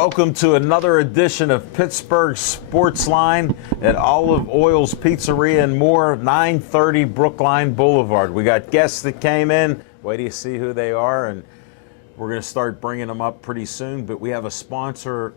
Welcome to another edition of Pittsburgh Sportsline at Olive Oil's Pizzeria and More, 930 Brookline Boulevard. We got guests that came in. Wait till you see who they are, and we're going to start bringing them up pretty soon. But we have a sponsor,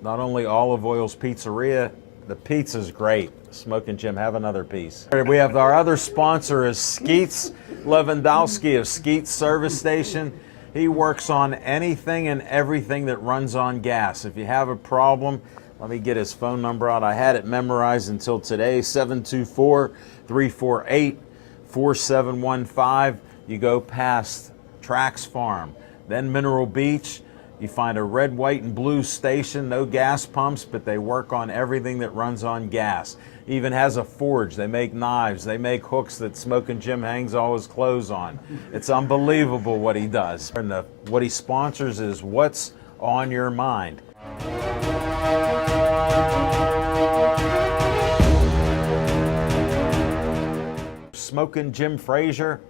not only Olive Oil's Pizzeria, the pizza's great. Smoking Jim, have another piece. We have our other sponsor is Skeets Lewandowski of Skeets Service Station. He works on anything and everything that runs on gas. If you have a problem, let me get his phone number out. I had it memorized until today, 724-348-4715. You go past Trax Farm, then Mineral Beach. You find a red, white, and blue station, no gas pumps, but they work on everything that runs on gas. Even has a forge. They make knives. They make hooks that Smokin' Jim hangs all his clothes on. It's unbelievable what he does. And what he sponsors is What's on Your Mind. Smokin' Jim Frazier,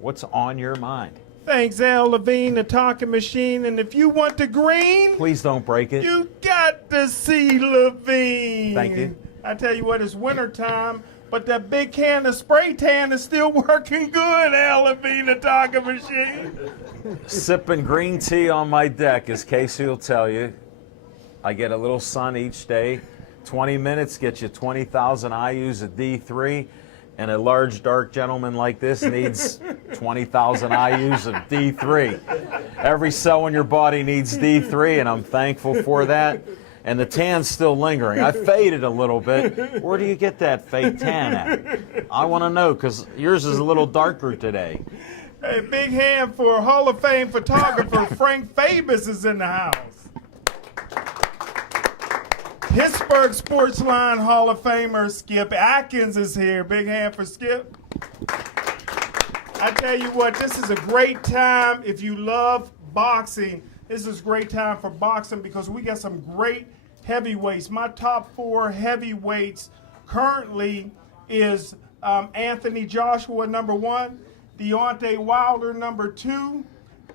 what's on your mind? Thanks, Al Levine, the talking machine. And if you want the green, Please don't break it. you got to see Levine. Thank you. I tell you what, it's winter time, but that big can of spray tan is still working good, Al Levine, the talking machine. Sipping green tea on my deck, as Casey will tell you. I get a little sun each day. 20 minutes gets you 20,000 IUs at D3, and a large, dark gentleman like this needs 20,000 IUs of D3. Every cell in your body needs D3, and I'm thankful for that. And the tan's still lingering. I faded a little bit. Where do you get that fake tan at? I want to know, because yours is a little darker today. Hey, big hand for Hall of Fame photographer Frank Fabus is in the house. Pittsburgh Sportsline Hall of Famer Skip Atkins is here. Big hand for Skip. I tell you what, this is a great time if you love boxing. This is a great time for boxing because we got some great heavyweights. My top 4 heavyweights currently is Anthony Joshua, number 1, Deontay Wilder, number 2,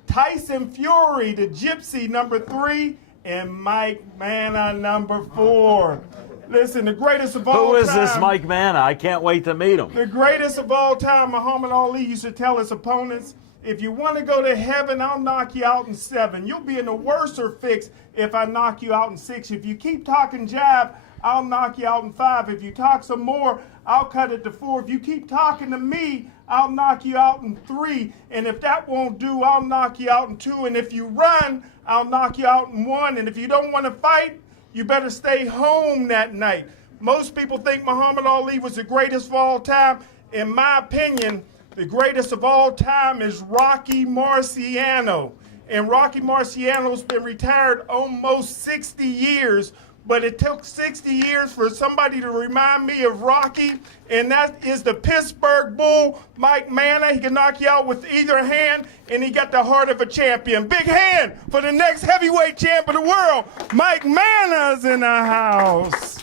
Tyson Fury, the Gypsy, number 3, and Mike Manna, number 4. Listen, the greatest of all time. Who is this Mike Manna? I can't wait to meet him. The greatest of all time, Muhammad Ali used to tell his opponents, if you want to go to heaven, I'll knock you out in 7. You'll be in a worser fix if I knock you out in 6. If you keep talking jab, I'll knock you out in 5. If you talk some more, I'll cut it to 4. If you keep talking to me, I'll knock you out in 3. And if that won't do, I'll knock you out in 2. And if you run, I'll knock you out in 1. And if you don't want to fight, you better stay home that night. Most people think Muhammad Ali was the greatest of all time. In my opinion, the greatest of all time is Rocky Marciano. And Rocky Marciano's been retired almost 60 years, but it took 60 years for somebody to remind me of Rocky, and that is the Pittsburgh Bull, Mike Manna. He can knock you out with either hand, and he got the heart of a champion. Big hand for the next heavyweight champ of the world. Mike Manna's in the house.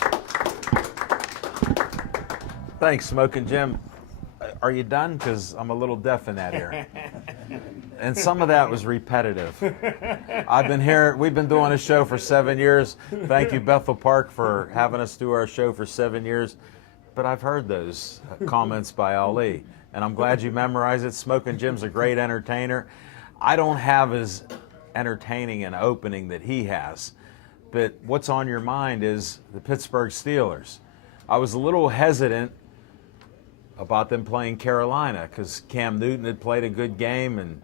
Thanks, Smokin' Jim. Are you done? Because I'm a little deaf in that ear. And some of that was repetitive. I've been here, we've been doing this show for 7 years. Thank you, Bethel Park, for having us do our show for 7 years. But I've heard those comments by Ali, and I'm glad you memorized it. Smokin' Jim's a great entertainer. I don't have as entertaining an opening that he has, but what's on your mind is the Pittsburgh Steelers. I was a little hesitant about them playing Carolina because Cam Newton had played a good game and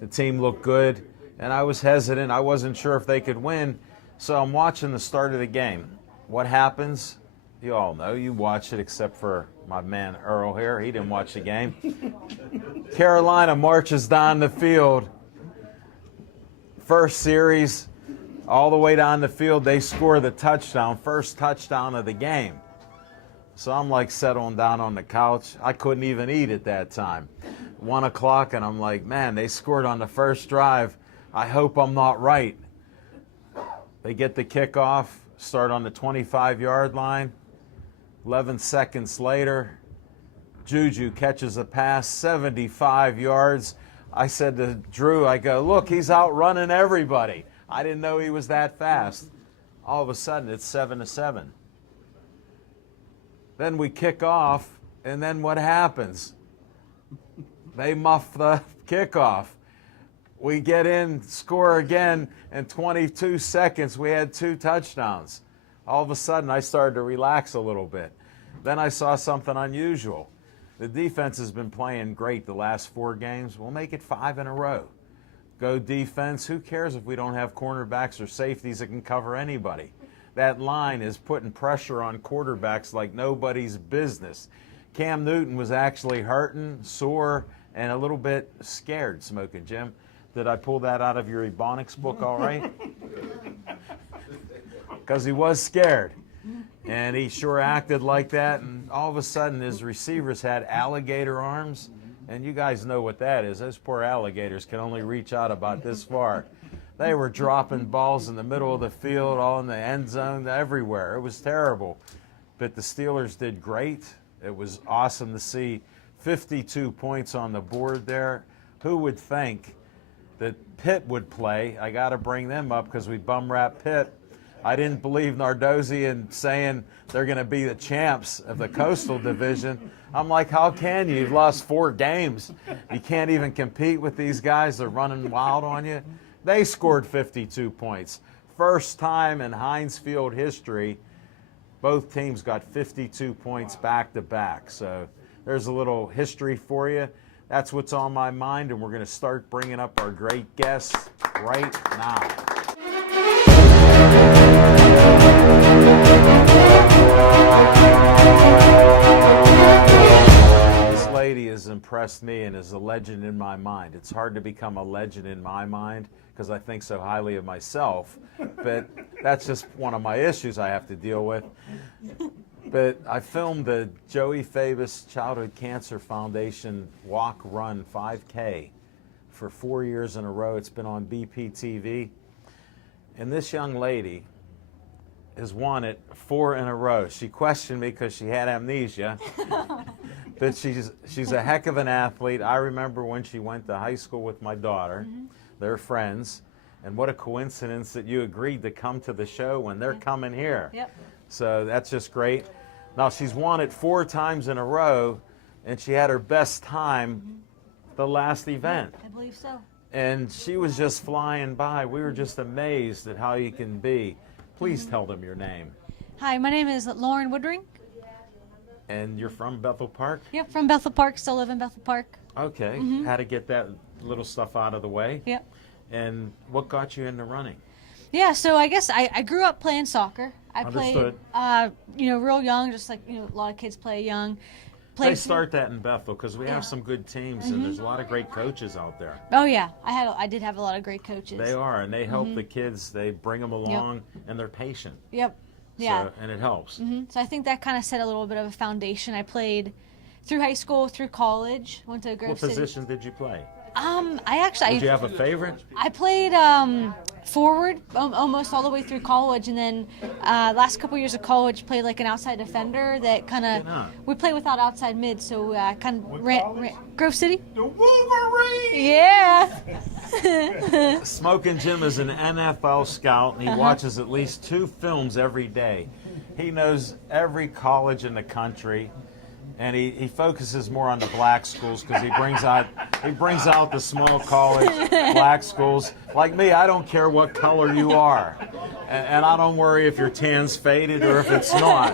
the team looked good, and I was hesitant. I wasn't sure if they could win, so I'm watching the start of the game. What happens? You all know. You watched it, except for my man Earl here. He didn't watch the game. Carolina marches down the field. First series, all the way down the field, they score the touchdown, first touchdown of the game. So I'm like settling down on the couch. I couldn't even eat at that time. 1 o'clock, and I'm like, man, they scored on the first drive. I hope I'm not right. They get the kickoff, start on the 25-yard line. 11 seconds later, Juju catches a pass, 75 yards. I said to Drew, I go, look, he's outrunning everybody. I didn't know he was that fast. All of a sudden, it's 7-7. Then we kick off, and then what happens? They muff the kickoff. We get in, score again, in 22 seconds, we had 2 touchdowns. All of a sudden, I started to relax a little bit. Then I saw something unusual. The defense has been playing great the last 4 games. We'll make it 5 in a row. Go defense. Who cares if we don't have cornerbacks or safeties that can cover anybody? That line is putting pressure on quarterbacks like nobody's business. Cam Newton was actually hurting, sore, and a little bit scared, Smoking Jim. Did I pull that out of your Ebonics book all right? Because he was scared. And he sure acted like that, and all of a sudden his receivers had alligator arms, and you guys know what that is. Those poor alligators can only reach out about this far. They were dropping balls in the middle of the field, all in the end zone, everywhere. It was terrible. But the Steelers did great. It was awesome to see 52 points on the board there. Who would think that Pitt would play? I got to bring them up because we bum-wrapped Pitt. I didn't believe Nardozzi in saying they're going to be the champs of the Coastal Division. I'm like, how can you? You've lost 4 games. You can't even compete with these guys. They're running wild on you. They scored 52 points. First time in Heinz Field history, both teams got 52 points back-to-back. So there's a little history for you. That's what's on my mind, and we're going to start bringing up our great guests right now. This lady has impressed me and is a legend in my mind. It's hard to become a legend in my mind because I think so highly of myself, but that's just one of my issues I have to deal with. But I filmed the Joey Fabus Childhood Cancer Foundation Walk Run 5K for 4 years in a row. It's been on BPTV. And this young lady has won it 4 in a row. She questioned me because she had amnesia. But she's a heck of an athlete. I remember when she went to high school with my daughter. They're friends. And what a coincidence that you agreed to come to the show when they're coming here. Yep. So that's just great. Now, she's won it 4 times in a row, and she had her best time the last event. I believe so. And she was just flying by. We were just amazed at how you can be. Please tell them your name. Hi, my name is Lauren Woodring. And you're from Bethel Park? Yep, from Bethel Park. Still live in Bethel Park. Okay. How to get that little stuff out of the way. Yep. And what got you into running? Yeah, so I guess I grew up playing soccer. I Understood. played, real young, just like, a lot of kids play young. They start that in Bethel because we Yeah. have some good teams and there's a lot of great coaches out there. Oh, yeah. I did have a lot of great coaches. They are, and they help the kids. They bring them along, and they're patient. Yep. Yeah. So, and it helps. So I think that kind of set a little bit of a foundation. I played through high school, through college, went to Grove What City. position did you play? I Did you have a favorite? played forward almost all the way through college, and then last couple years of college played like an outside defender that kind Get on. of we play without outside mid, so kind of What ran college? Grove City. The Wolverine! Yeah. Smoking Jim is an NFL scout, and he watches at least 2 films every day. He knows every college in the country, and he focuses more on the black schools because he brings out the small college black schools. Like me, I don't care what color you are, and I don't worry if your tan's faded or if it's not.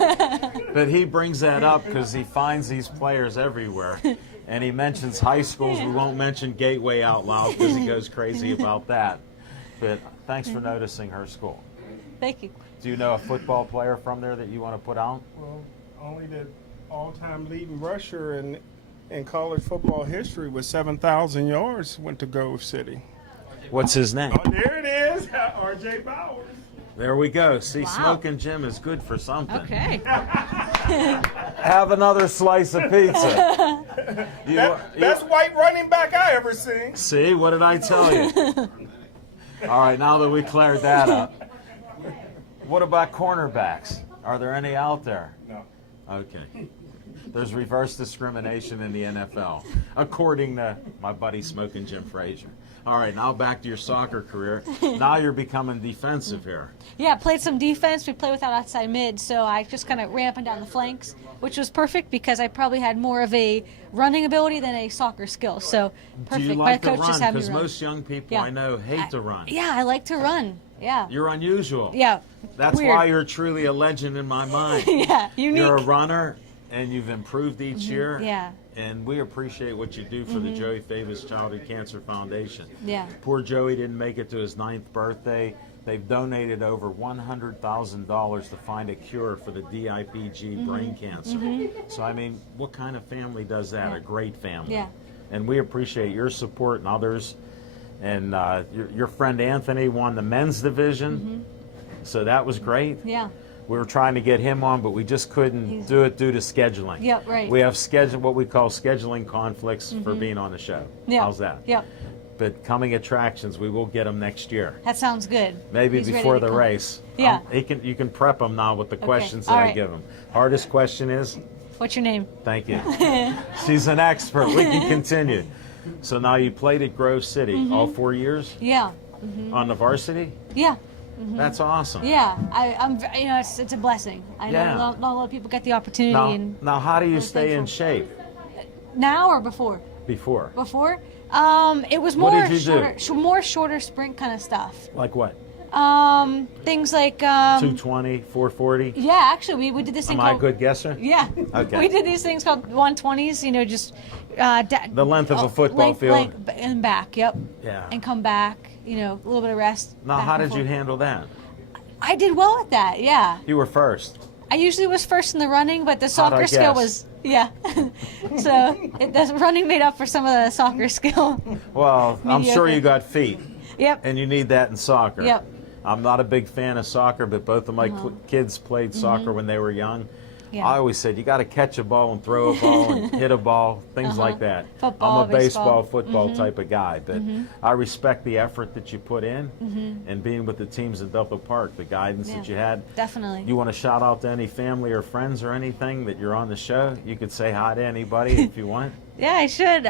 But he brings that up because he finds these players everywhere. And he mentions high schools. We won't mention Gateway out loud because he goes crazy about that. But thanks for noticing her school. Thank you. Do you know a football player from there that you want to put out? Well, only the all-time leading rusher in college football history with 7,000 yards went to Grove City. What's his name? Oh, there it is, R.J. Bowers. There we go. See, Wow. Smoking Jim is good for something. Okay. Have another slice of pizza. Best white running back I ever seen. See, what did I tell you? All right, now that we cleared that up, what about cornerbacks? Are there any out there? No. Okay. There's reverse discrimination in the NFL, according to my buddy Smoking Jim Frazier. All right, now back to your soccer career. Now you're becoming defensive here. Yeah, played some defense. We play without outside mid, so I just kind of ran up and down the flanks, which was perfect because I probably had more of a running ability than a soccer skill. So perfect. Do you like to My coach just run? had me Because run. most young people Yeah. I know hate to run. Yeah, I like to run. Yeah. You're unusual. Yeah. That's Weird. why you're truly a legend in my mind. Yeah, unique. You're a runner, and you've improved each year. Yeah. And we appreciate what you do for the Joey Favis Childhood Cancer Foundation. Yeah. Poor Joey didn't make it to his 9th birthday. They've donated over $100,000 to find a cure for the DIPG brain cancer. So, I mean, what kind of family does that? Yeah. A great family. Yeah. And we appreciate your support and others. And your friend Anthony won the men's division. So that was great. Yeah. We were trying to get him on, but we just couldn't do it due to scheduling. Yep, right. We have what we call scheduling conflicts for being on the show. Yeah. How's that? Yep. But coming attractions, we will get him next year. That sounds good. Maybe He's ready before to the come. race. Yeah. You can prep him now with the questions that All I right. give him. Hardest question is? What's your name? Thank you. She's an expert. We can continue. So now you played at Grove City all 4 years Yeah. on the varsity? Yeah. That's awesome. Yeah. I'm. You know, it's a blessing. I know Yeah. not a lot of people get the opportunity. Now, And now how do you I'm stay in thankful. shape now or before? before? Before, it was What more did you shorter, do? more shorter sprint kind of stuff. Like what? Things like 220, 440? yeah, actually we did this thing Am I a called good guesser? yeah. Okay. We did these things called 120s. You know, just The length of a football field. and back. Yep. Yeah. And come back. You know, a little bit of rest. Now, back how and did you forth. handle that? I did well at that. Yeah. You were first. I usually was first in the running, but the How'd I soccer skill guess? was yeah. So the running made up for some of the soccer skill. Well, I'm sure Mediocre. you got feet, Yep. and you need that in soccer. Yep. I'm not a big fan of soccer, but both of my kids played soccer when they were young. Yeah. I always said you got to catch a ball and throw a ball and hit a ball, things like that. Football, I'm a baseball, baseball. football type of guy, but I respect the effort that you put in and being with the teams in Bethel Park, the guidance that Yeah. you had. Definitely. You want to shout out to any family or friends or anything that you're on the show? You could say hi to anybody if you want, Yeah, I should.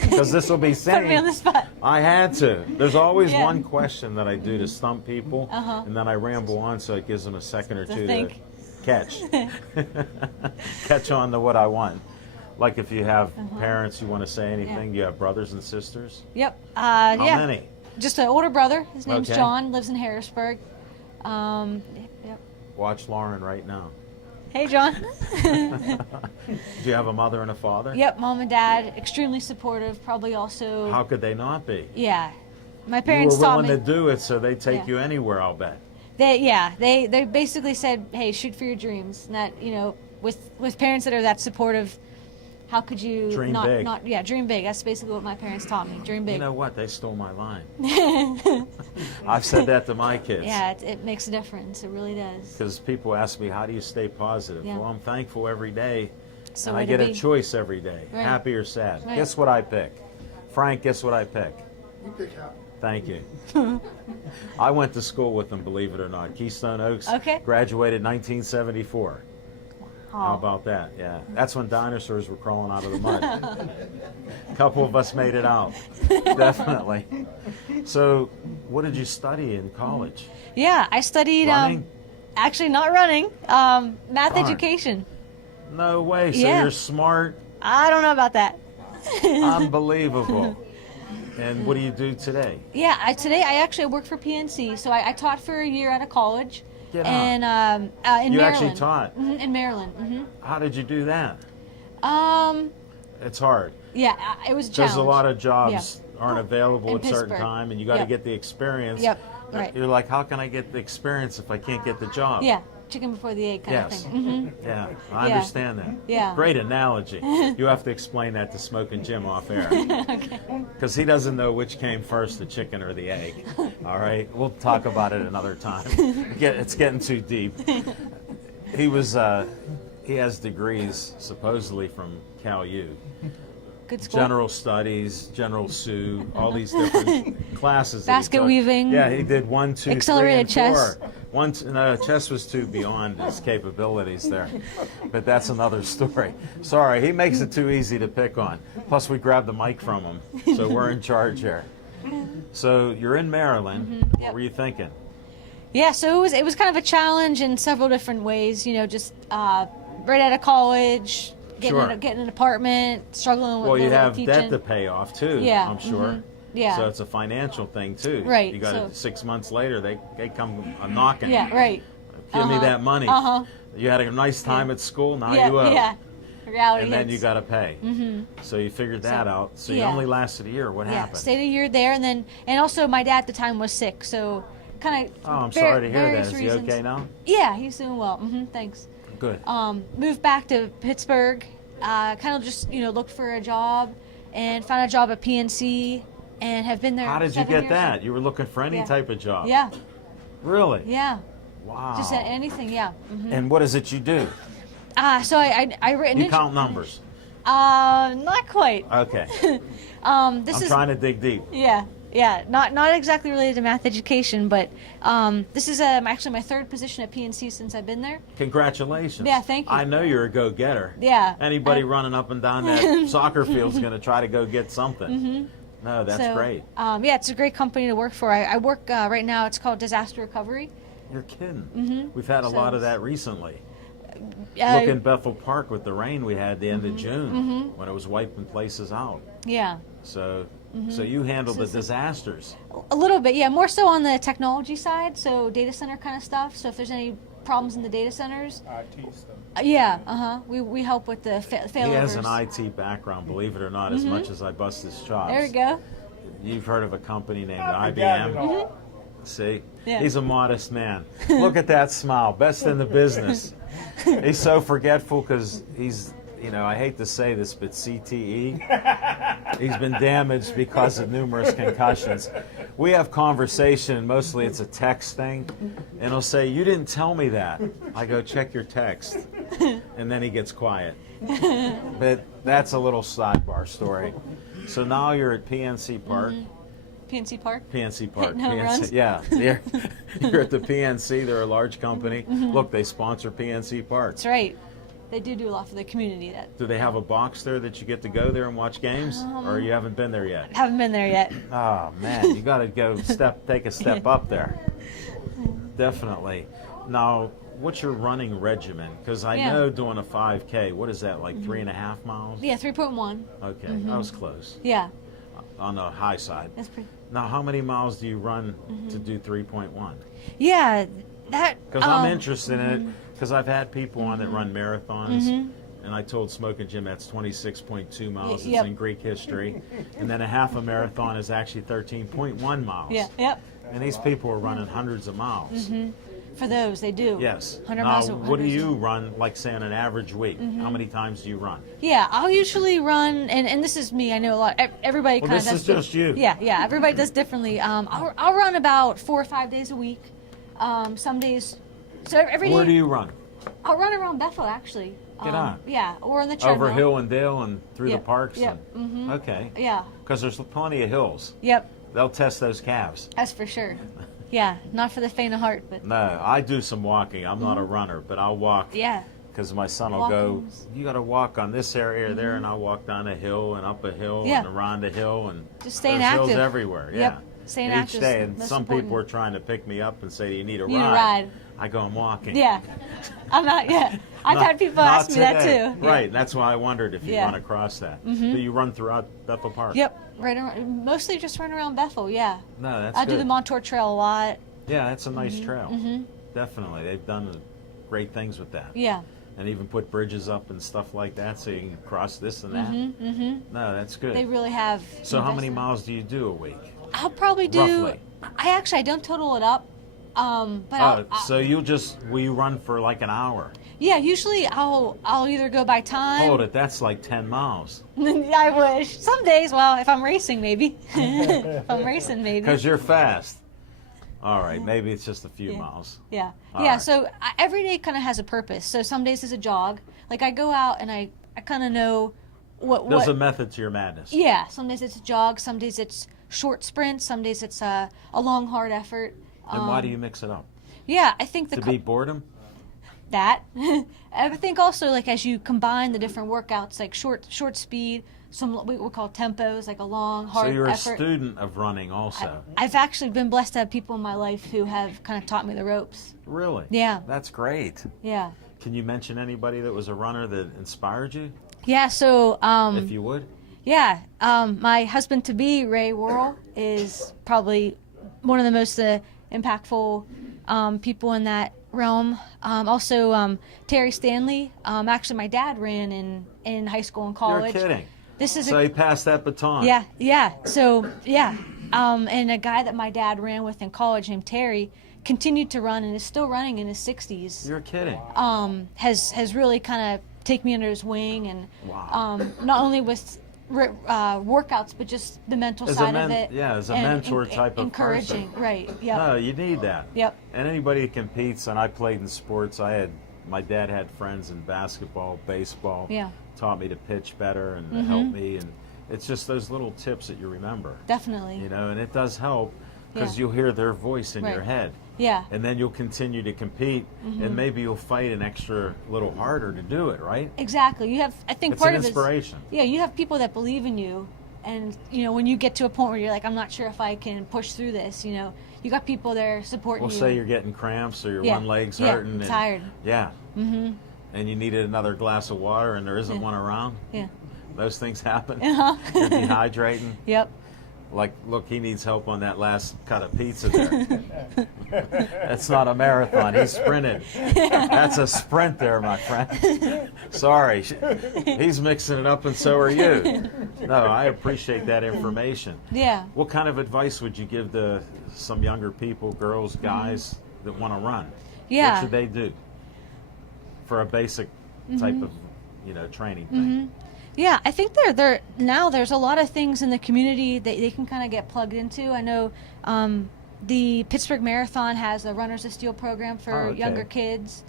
because this will be Put me on the seen. spot. I had to. There's always Yeah. one question that I do to stump people, and then I ramble on so it gives them a second or To two to think. catch. Catch on to what I want. Like if you have parents, you want to say anything. You have brothers and sisters. Yep. How yeah. many? Just an older brother. His name's Okay. John. Lives in Harrisburg. Yep. Watch Lauren right now. Hey, John. Do you have a mother and a father? Yep. Mom and dad, extremely supportive. Probably also. How could they not be? Yeah. My You parents were taught willing me. to do it, so they take Yeah. you anywhere, I'll bet. They basically said, hey, shoot for your dreams. And that, you know, with parents that are that supportive, how could you Dream not big. not yeah, dream big. That's basically what my parents taught me. Dream big. You know what? They stole my line. I've said that to my kids. Yeah, it makes a difference. It really does. Because people ask me, how do you stay positive? Yeah. Well, I'm thankful every day, So and I way to get a be. choice every day, Right. happy or sad. Right. Guess what I pick? Frank, guess what I pick? You pick happy. Thank you. I went to school with them, believe it or not. Keystone Oaks. Okay. Graduated 1974. How Oh. about that? Yeah. That's when dinosaurs were crawling out of the mud. A couple of us made it out. Definitely. So, what did you study in college? Yeah, I studied Running? actually not running, math Darn. education. No way. So Yeah. you're smart. I don't know about that. Unbelievable. And what do you do today? Yeah, today I actually work for PNC, so I taught for a year at a college, Get on. and in You Maryland. actually taught. In Maryland. How did you do that? Um, It's hard. yeah, it was a Because challenge. a lot of jobs aren't available In at certain Pittsburgh. time, and you got to Yep. get the experience. Yep, right. You're like, how can I get the experience if I can't get the job? Yeah, chicken before the egg kind Yes. of thing. Yeah, I Yeah. understand that. Yeah. Great analogy. You have to explain that to Smoking Jim off air. Because he doesn't know which came first, the chicken or the egg. All right? We'll talk about it another time. It's getting too deep. He has degrees, supposedly, from Cal U. Good school. General Studies, General Sue, all these different classes. that he Basket took. weaving. Yeah, he did 1, 2, 3, Accelerated and chess. 4. No, chess was too beyond his capabilities there. But that's another story. Sorry, he makes it too easy to pick on. Plus, we grabbed the mic from him, so we're in charge here. So you're in Maryland. Yep. What were you thinking? Yeah, so it was kind of a challenge in several different ways. You know, just right out of college, Sure. getting an apartment, struggling with Well, you little have teaching. debt to pay off too. Yeah, I'm sure. Yeah. So it's a financial thing too. Right, You got so- it 6 months later. They come a knocking. Yeah, right. Give me that money. Uh-huh. You had a nice time at school. Now Yeah, you owe. yeah. Reality And then hits. you got to pay. Mm-hmm. So you figured that out. So you yeah. only lasted a year. What Yeah, happened? stayed a year there, and also my dad at the time was sick, so kind of. Oh, I'm sorry to hear that. Is he okay now? Yeah, he's doing well. Thanks. Good. Moved back to Pittsburgh, kind of just looked for a job, and found a job at PNC, and have been there. How did you 7 get years. that? You were looking for any Yeah. type of job? Yeah, Really? yeah, Wow. just anything. Yeah. And what is it you do? So I written. You count numbers. Not quite. Okay. This I'm is trying to dig deep. Yeah, not exactly related to math education, but this is actually my third position at PNC since I've been there. Congratulations. Yeah, thank you. I know you're a go-getter. Yeah. Anybody running up and down that soccer field's going to try to go get something. Mm-hmm. No, that's great. Yeah, it's a great company to work for. I work right now. It's called Disaster Recovery. You're kidding. We've had a lot of that recently. Uh, Look in Bethel Park with the rain we had the end of June when it was wiping places out. Yeah, So you handle the disasters. a little bit. Yeah, more so on the technology side, so data center kind of stuff. So if there's any problems in the data centers, IT stuff. we help with the failovers. He has an IT background, believe it or not, as much as I bust his chops. There we go. You've heard of a company named I forgot it IBM? all. See? Yeah. He's a modest man. Look at that smile. Best in the business. He's so forgetful because he's, I hate to say this, but CTE. He's been damaged because of numerous concussions. We have conversation, mostly it's a text thing, and he'll say, "You didn't tell me that." I go, "Check your text." And then he gets quiet. But that's a little sidebar story. So now you're at PNC Park. PNC Park. PNC Park. Hitting home runs? Yeah, you're at the PNC. They're a large company. Look, they sponsor PNC Park. That's right. They do a lot for the community. That Do they have a box there that you get to go there and watch games, or you haven't been there yet? haven't been there yet. Oh man, you got to take a step up there. Definitely. Now, what's your running regimen? Because I Yeah. know doing a 5K, what is that, like 3.5 miles? Yeah, 3.1. Okay, that was close. Yeah, On the high side. that's pretty. Now, how many miles do you run to do 3.1? Yeah, that. Because I'm interested in it, because I've had people on that run marathons, and I told Smoking Jim that's 26.2 miles. Yep. It's in Greek history. And then a half a marathon is actually 13.1 miles. Yeah, yep. And these people are running hundreds of miles. For those, they do. Yes. 100 Now, miles. what do you run, like say on an average week? How many times do you run? Yeah, I'll usually run, and this is me. I know a lot. Everybody Well, kind of this does. is just you. Yeah, everybody does differently. I'll run about 4 or 5 days a week. Some days. So every day. Where do you run? I'll run around Bethel actually. Get on. Yeah, or on the treadmill. Over hill and dale and through Yep, the parks? yep, And, Okay. Yeah. Because there's plenty of hills. Yep. They'll test those calves. That's for sure. Yeah, not for the faint of heart, but No, I do some walking. I'm not a runner, but I'll walk. yeah. Because my son will go, Walkings. you got to walk on this area there, and I'll walk down a hill and up a hill Yeah. and around a hill, and Just staying there's hills active. everywhere. Yep. Yeah, Staying each active is day. And most some people important. are trying to pick me up and say, "Do you need a Need a ride?" ride. I go, "I'm walking." Yeah. I'm not. Yeah. I've Not- had people not ask me that today. too. Right. That's why I wondered if you Yeah. run across that. Do you run throughout Bethel Park? Yep. Right around. Mostly just run around Bethel. Yeah. No, that's I good. do the Montour Trail a lot. Yeah, that's a nice trail. Definitely, they've done great things with that. Yeah. And even put bridges up and stuff like that, so you can cross this and that. No, that's good. They really have. So how many invested. miles do you do a week? I'll probably do. Roughly. I don't total it up. But So will you run for like an hour? yeah, usually I'll either go by time. Hold it, that's like 10 miles. I wish. Some days, well, if I'm racing, maybe. If I'm racing, maybe. Because you're fast. All right, maybe it's just a few Yeah. miles. Yeah. All Yeah, right. so every day kind of has a purpose. So some days is a jog. Like I go out and I kind of know what. There's a method to your madness. Yeah, some days it's a jog, some days it's short sprints, some days it's a long, hard effort. And why do you mix it up? Yeah, I think To beat boredom? that. I think also like as you combine the different workouts, like short speed, some what we call tempos, like a long, So hard you're a effort. student of running also. I've actually been blessed to have people in my life who have kind of taught me the ropes. Really? Yeah. That's great. Yeah. Can you mention anybody that was a runner that inspired you, Yeah, so if you would? yeah, my husband to be, Ray Worrell, is probably one of the most impactful people in that realm. Also, Terry Stanley. Actually, my dad ran in high school and college. You're kidding. This is So he passed that baton. yeah, yeah. So yeah, and a guy that my dad ran with in college named Terry continued to run and is still running in his 60s. You're kidding. Has really kind of taken me under his wing and Wow. not only with workouts but just the mental As a side men- of it. yeah, as a and mentor type of encouraging. person. Right. Yep. No, you need that. Yep. And anybody that competes, and I played in sports. My dad had friends in basketball, baseball. Yeah. Taught me to pitch better and to help me. And it's just those little tips that you remember. Definitely. You know, and it does help because Yeah. you'll hear their voice in your Right. head. Yeah. And then you'll continue to compete, and maybe you'll fight an extra little harder to do it, right? Exactly. You have. I think It's part an of it. inspiration. Yeah, you have people that believe in you, and when you get to a point where you're like, I'm not sure if I can push through this. You got people there supporting We'll you. say you're getting cramps or your Yeah. one leg's Yeah, hurting. And, tired. Yeah. Mm-hmm. And you needed another glass of water, and there isn't Yeah. one around. Yeah. Those things happen. Uh-huh. You're dehydrating. Yep. Like, look, he needs help on that last cut of pizza there. That's not a marathon. He sprinted. That's a sprint there, my friend. Sorry. He's mixing it up, and so are you. No, I appreciate that information. Yeah. What kind of advice would you give to some younger people, girls, guys, that want to run? Yeah. What should they do for a basic type of, training thing? Yeah, I think now there's a lot of things in the community that they can kind of get plugged into. I know the Pittsburgh Marathon has a Runners of Steel program for Oh, okay. younger kids.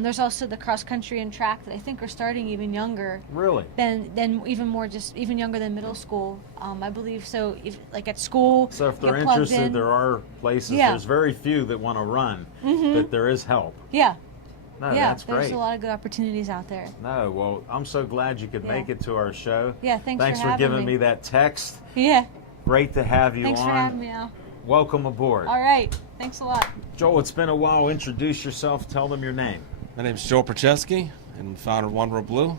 There's also the cross country and track that I think are starting even younger Really? than even younger than middle school. I believe so. If like at school, So if they're get plugged interested, in. there are places. Yeah. There's very few that want to run, but there is help. Yeah, No, yeah. that's There's great. a lot of good opportunities out there. No, well, I'm so glad you could Yeah. make it to our show. Yeah, thanks for for having giving me. me that text. Yeah. Great to have you Thanks on. for having me, Al. Welcome aboard. All right. Thanks a lot. Joel, it's been a while. Introduce yourself. Tell them your name. My name is Joel Procheski, and I'm founder of One World Blue.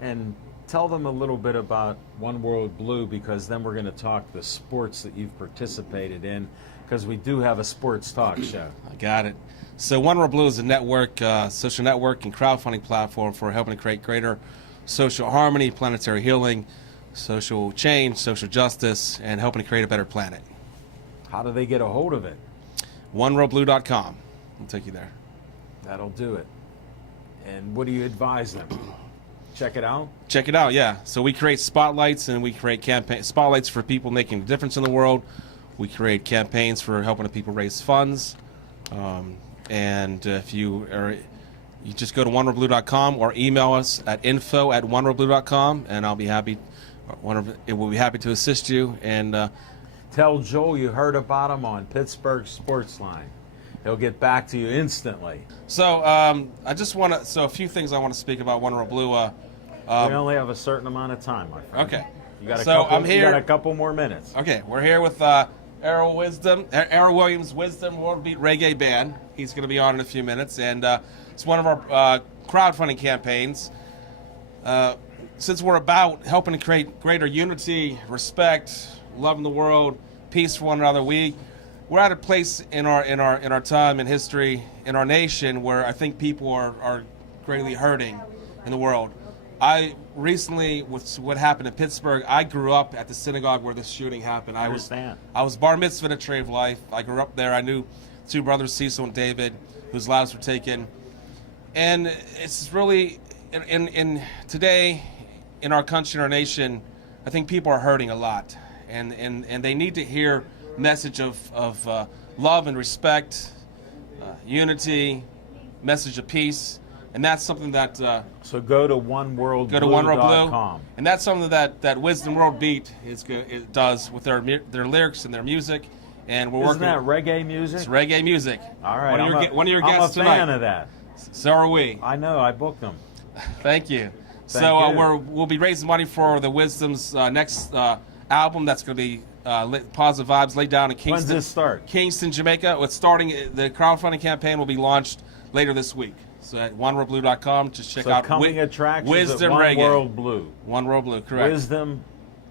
And tell them a little bit about One World Blue, because then we're going to talk the sports that you've participated in, because we do have a sports talk show. I got it. So One World Blue is a network, social network and crowdfunding platform for helping to create greater social harmony, planetary healing, social change, social justice, and helping to create a better planet. How do they get a hold of it? OneWorldBlue.com. I'll take you there. That'll do it. And what do you advise them? Check it out. Check it out, yeah. So we create spotlights and we create spotlights for people making a difference in the world. We create campaigns for helping the people raise funds. And if you just go to oneworldblue.com or email us at info@oneworldblue.com, and I'll be happy. We'll be happy to assist you. And Tell Joel you heard about him on Pittsburgh Sportsline. He'll get back to you instantly. so I just want to. So a few things I want to speak about One World Blue. We only have a certain amount of time, my friend. Okay. You got a So couple. I'm here- You got a couple more minutes. Okay, we're here with Errol Williams Wisdom World Beat Reggae Band. He's going to be on in a few minutes, and it's one of our crowdfunding campaigns. Since we're about helping to create greater unity, respect, love in the world, peace for one another, we're at a place in our time in history in our nation where I think people are greatly hurting in the world. I recently, with what happened in Pittsburgh, I grew up at the synagogue where the shooting happened. I was bar mitzvah to Tree of Life. I grew up there. I knew two brothers, Cecil and David, whose lives were taken. And it's really, in today, in our country, in our nation, I think people are hurting a lot. And they need to hear a message of love and respect, unity, message of peace. And that's something that So go to oneworldblue.com. go to One World Blue, and that's something that Wisdom World Beat it does with their lyrics and their music, and we're Isn't working. that reggae music? It's reggae music. All right. One of your guests I'm a fan tonight. of that. So are we. I know. I booked them. Thank you. Thank you. we'll be raising money for the Wisdom's next album. That's going to be Positive Vibes, laid down in Kingston. When's this start? Kingston, Jamaica. It's starting. The crowdfunding campaign will be launched later this week. So at oneworldblue.com, just check So out coming attractions Wisdom at One Reggae. World Blue. One World Blue, correct. Wisdom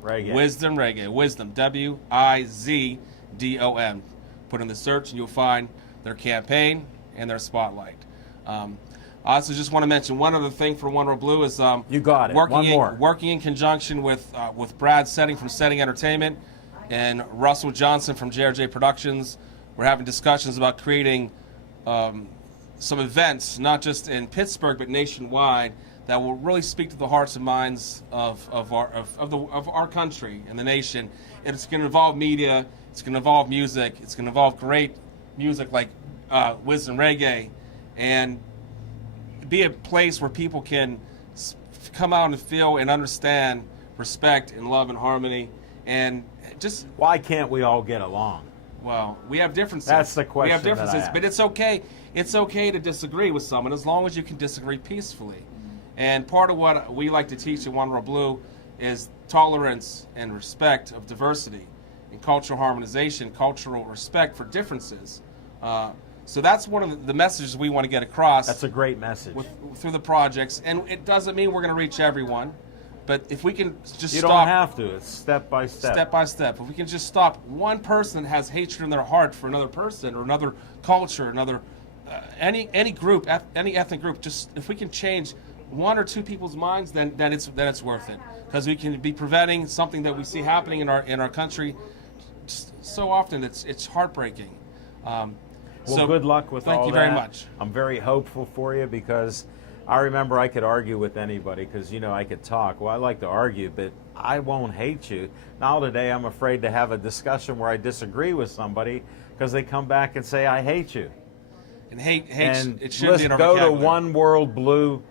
Reggae. Wisdom Reggae. Wisdom, WIZDOM. Put in the search and you'll find their campaign and their spotlight. I also just want to mention one other thing for One World Blue is You got it. One more. Working in conjunction with Brad Setting from Setting Entertainment and Russell Johnson from JRJ Productions. We're having discussions about creating some events, not just in Pittsburgh but nationwide, that will really speak to the hearts and minds of our country and the nation. And it's going to involve media. It's going to involve music. It's going to involve great music like Wisdom Reggae, and be a place where people can come out and feel and understand respect and love and harmony. And just, Why can't we all get along? well, we have differences. That's the question We have that I differences, have. but it's okay. It's okay to disagree with someone as long as you can disagree peacefully. And part of what we like to teach at One World Blue is tolerance and respect of diversity and cultural harmonization, cultural respect for differences. So that's one of the messages we want to get across That's a great message. through the projects. And it doesn't mean we're going to reach everyone, but if we can just You stop don't have to. It's step by step. step by step. If we can just stop one person that has hatred in their heart for another person or another culture, another any group, any ethnic group, just if we can change one or two people's minds, then it's worth it, because we can be preventing something that we see happening in our country so often. It's heartbreaking. Well, So good luck with all that. Thank you very much. I'm very hopeful for you because I remember I could argue with anybody because, I could talk. Well, I like to argue, but I won't hate you. Now today I'm afraid to have a discussion where I disagree with somebody because they come back and say, I hate you. And hate And it should be in our go to vocabulary. One World Blue.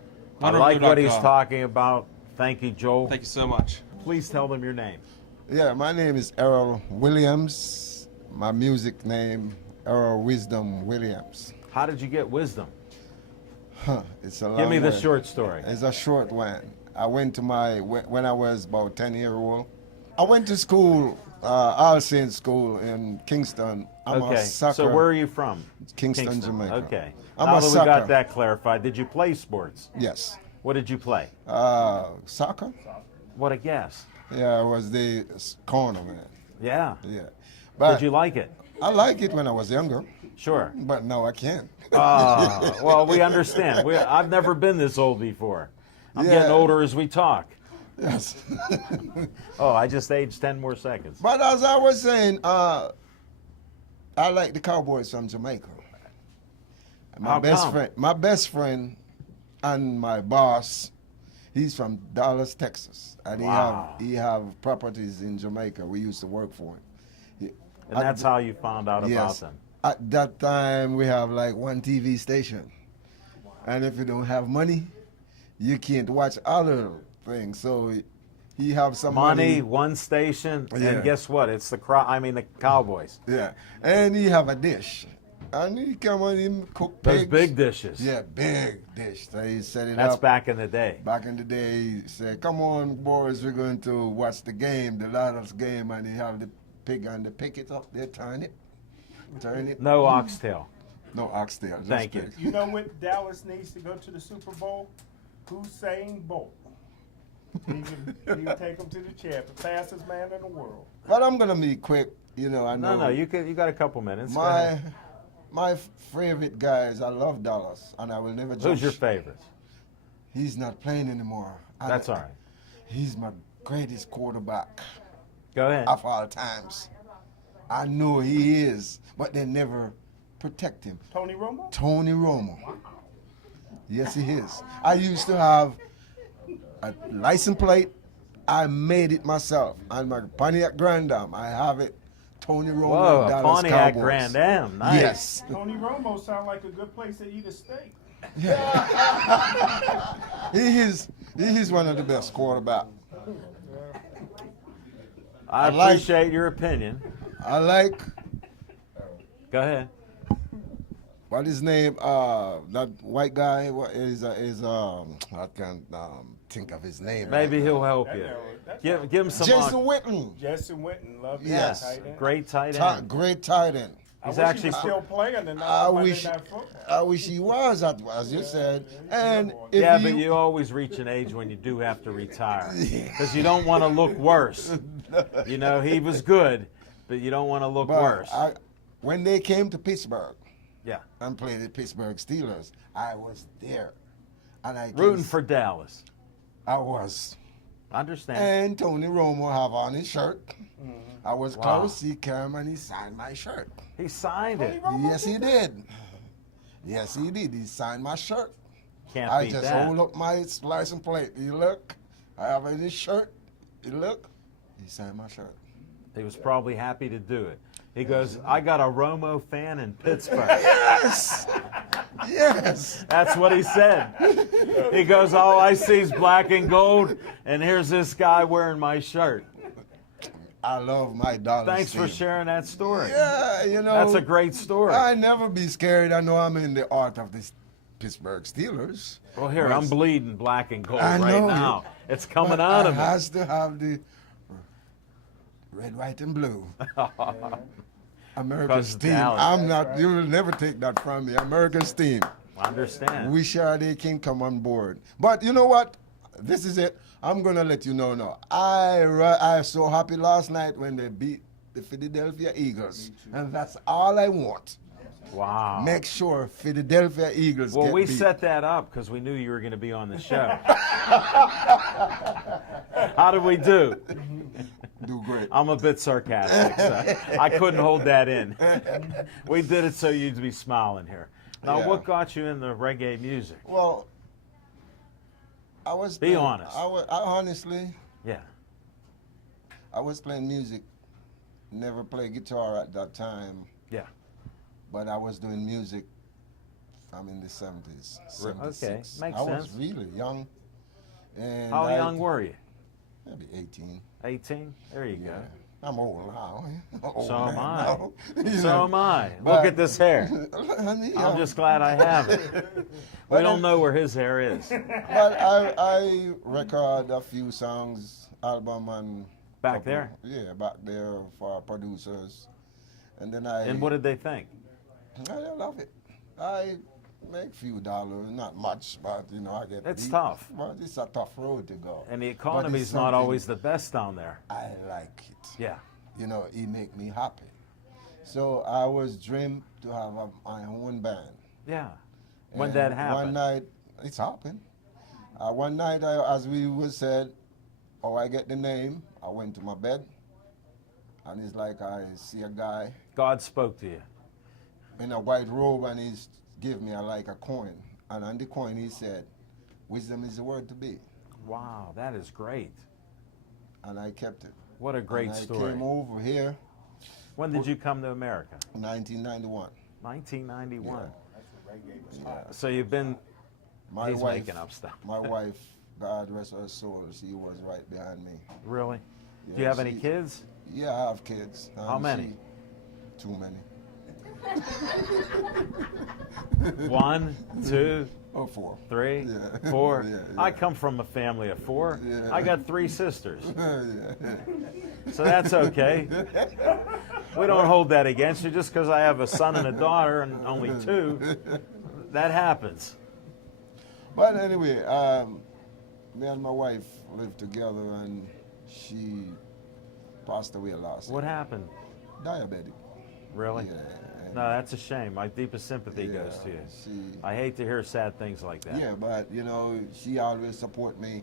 I like what he's OneWorldBlue.com. talking about. Thank you, Joel. Thank you so much. Please tell them your name. Yeah, my name is Errol Williams. My music name, Errol Wisdom Williams. How did you get wisdom? It's a long Give me the way. short story. It's a short one. I went to when I was about 10 years old. I went to school, All Saints School in Kingston. I'm a Okay, soccer. so where are you from? Kingston, Jamaica. Okay. I'm Now a that we sucker. got that clarified, did you play sports? Yes. What did you play? Soccer? What a guess. Yeah, I was the corner man. Yeah. Yeah. But Did you like it? I like it when I was younger, Sure. but now I can't. Well, we understand. I've never been this old before. I'm Yeah. getting older as we talk. Yes. Oh, I just aged 10 more seconds. But as I was saying, I like the Cowboys from Jamaica. How come? My best friend and my boss, he's from Dallas, Texas, and Wow. he have properties in Jamaica. We used to work for him. And that's how you found out about Yes. them. At that time, we have like one TV station, and if you don't have money, you can't watch other things. So he have some Money, one station, Yeah. and guess what? It's the Cowboys. Yeah, and he have a dish, and he come on him cook pigs. Those big dishes. Yeah, big dish. So he set it That's up. back in the day. Back in the day, he said, "Come on, boys, we're going to watch the game, the Ladders game," and he have the pig and they pick it up, they turn it. No oxtail. No oxtail. just Thank you. pig. You know what Dallas needs to go to the Super Bowl? Usain Bolt. He can take them to the champ, the fastest man in the world. But I'm gonna be quick. I know. No, you got a couple minutes. Go ahead. My favorite guys, I love Dallas, and I will never judge. Who's your favorite? He's not playing anymore. That's all right. He's my greatest quarterback Go ahead. of all times. I know he is, but they never protect him. Tony Romo? Tony Romo. Yes, he is. I used to have a license plate. I made it myself. On my Pontiac Grand Am, I have it. Tony Romo, Whoa, a Dallas Pontiac Cowboys. Grand Am. Nice. Yes. Tony Romo sound like a good place to eat a steak. He is one of the best quarterbacks. I like- appreciate your opinion. I like Go ahead. what his name? That white guy. What is I can't think of his name. Maybe right he'll now. help That you. narrow- that's Give him some. Jason Witten. Justin Winton, love that Yes. tight end. Great tight Ti- end. great tight end. I He's wish actually he was still playing and I not Monday wish, Night Football. I wish he was, as you said. And if Yeah, but you always reach an age when you do have to retire because you don't want to look worse. You know, he was good, but you don't want to look but worse. when they came to Pittsburgh Yeah, and played the Pittsburgh Steelers, I was there, and I rooting guess for Dallas. I was. Understand? And Tony Romo have on his shirt. I was Wow. close. He came and he signed my shirt. He signed it. Yes, he did. Yes, he did. He signed my shirt. Can't I beat just that. hold up my license plate. You look. I have his shirt. You look. He signed my shirt. He was probably happy to do it. He goes, I got a Romo fan in Pittsburgh. Yes. Yes. That's what he said. He goes, all I see is black and gold, and here's this guy wearing my shirt. I love my Dallas Thanks for team. sharing that story. Yeah, you know. That's a great story. I never be scared. I know I'm in the art of the Pittsburgh Steelers. Well, here, I'm bleeding black and gold I right know. now. It's coming But out I of me. has to have the red, white, and blue. America's Because team. Dallas. I'm not. You will never take that from me. America's team. I understand. Wish they can come on board. But you know what? This is it. I'm gonna let you know now. I was so happy last night when they beat the Philadelphia Eagles, and that's all I want. Wow. Make sure Philadelphia Eagles Well, get we beat. set that up because we knew you were going to be on the show. How did we do? Do great. I'm a bit sarcastic, so I couldn't hold that in. We did it so you'd be smiling here. Now, Yeah. what got you into reggae music? Well, I was. Be playing- honest. I honestly, Yeah. I was playing music. Never played guitar at that time. Yeah. But I was doing music. I'm in the 70s. Okay, 76. makes I was sense. really young. And How young were you? Maybe 18. 18? There you Yeah. go. I'm old now. Old So am man I. now. You So know. am I. Look But- at this hair. Honey, I'm just glad I have it. We don't know where his hair is. But I record a few songs, album, and Back there? Yeah, back there for producers, and then I. And what did they think? I love it. I make few dollars, not much, but you know I get. It's beat. tough. But it's a tough road to go. And the But it's economy's not something always the best down there. I like it. Yeah. You know, it make me happy. So I was dreamed to have my own band. Yeah. When And that happened. One night, it's happened. One night, as we was said, I get the name. I went to my bed, and it's like I see a guy God spoke to you. in a white robe, and he's give me like a coin. And on the coin, he said, "Wisdom is the word to be." Wow, that is great. And I kept it. What a great and I story. came over here, When did you come to America? 1991. 1991. Yeah. So you've been. My He's wife, making up stuff. my wife, God rest her soul, she was right behind me. Really? Do you Yeah, have any she- kids? Yeah, I have kids. How many? Too many. 1, 2, Oh, 4. 3, Yeah. 4. Yeah, I yeah. come from a family of 4. Yeah. I got 3 sisters. Yeah. So that's okay. We don't hold that against you just because I have a son and a daughter and only 2. That happens. But anyway, me and my wife lived together, and she passed away last What year. happened? Diabetic. Really? Yeah. and- No, that's a shame. My deepest sympathy goes to you. She, I hate to hear sad things like that. yeah, but you know, she always support me.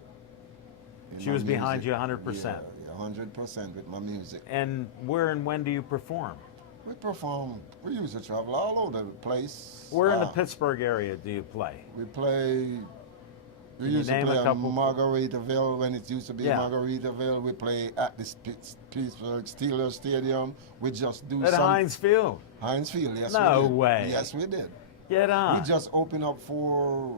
in She my was behind music. you 100%. Yeah, 100% with my music. And where and when do you perform? We perform. We used to travel all over the place. Where in the Pittsburgh area do you play? We play. We Can you used to name a play at couple? Margaritaville when it used to be Yeah. Margaritaville. We play at the Pittsburgh Steelers Stadium. We just do At some Heinz Field. Heinz Field. Yes, No we did. way. Yes, we did. Get on. We just opened up for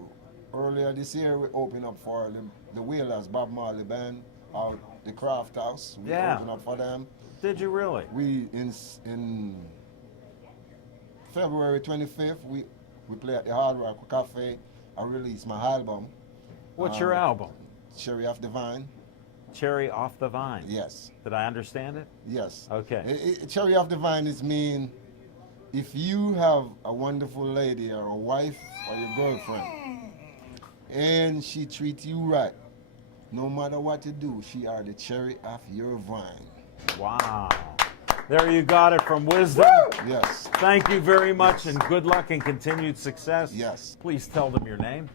earlier this year. We opened up for the Whalers, Bob Marley band, out the Craft House. We Yeah. opened up for them. Did you really? We in February 25th we We play at the Hard Rock Cafe. I released my album, What's your album? Cherry of the Vine. Cherry Off the Vine. Yes, Did I understand it? yes. Okay. Cherry of the Vine is mean if you have a wonderful lady or a wife or your girlfriend and she treats you right, no matter what you do, she are the cherry of your vine. Wow. There you got it from Wisdom. Yes, Thank you very much and good luck and continued success. yes. Please tell them your name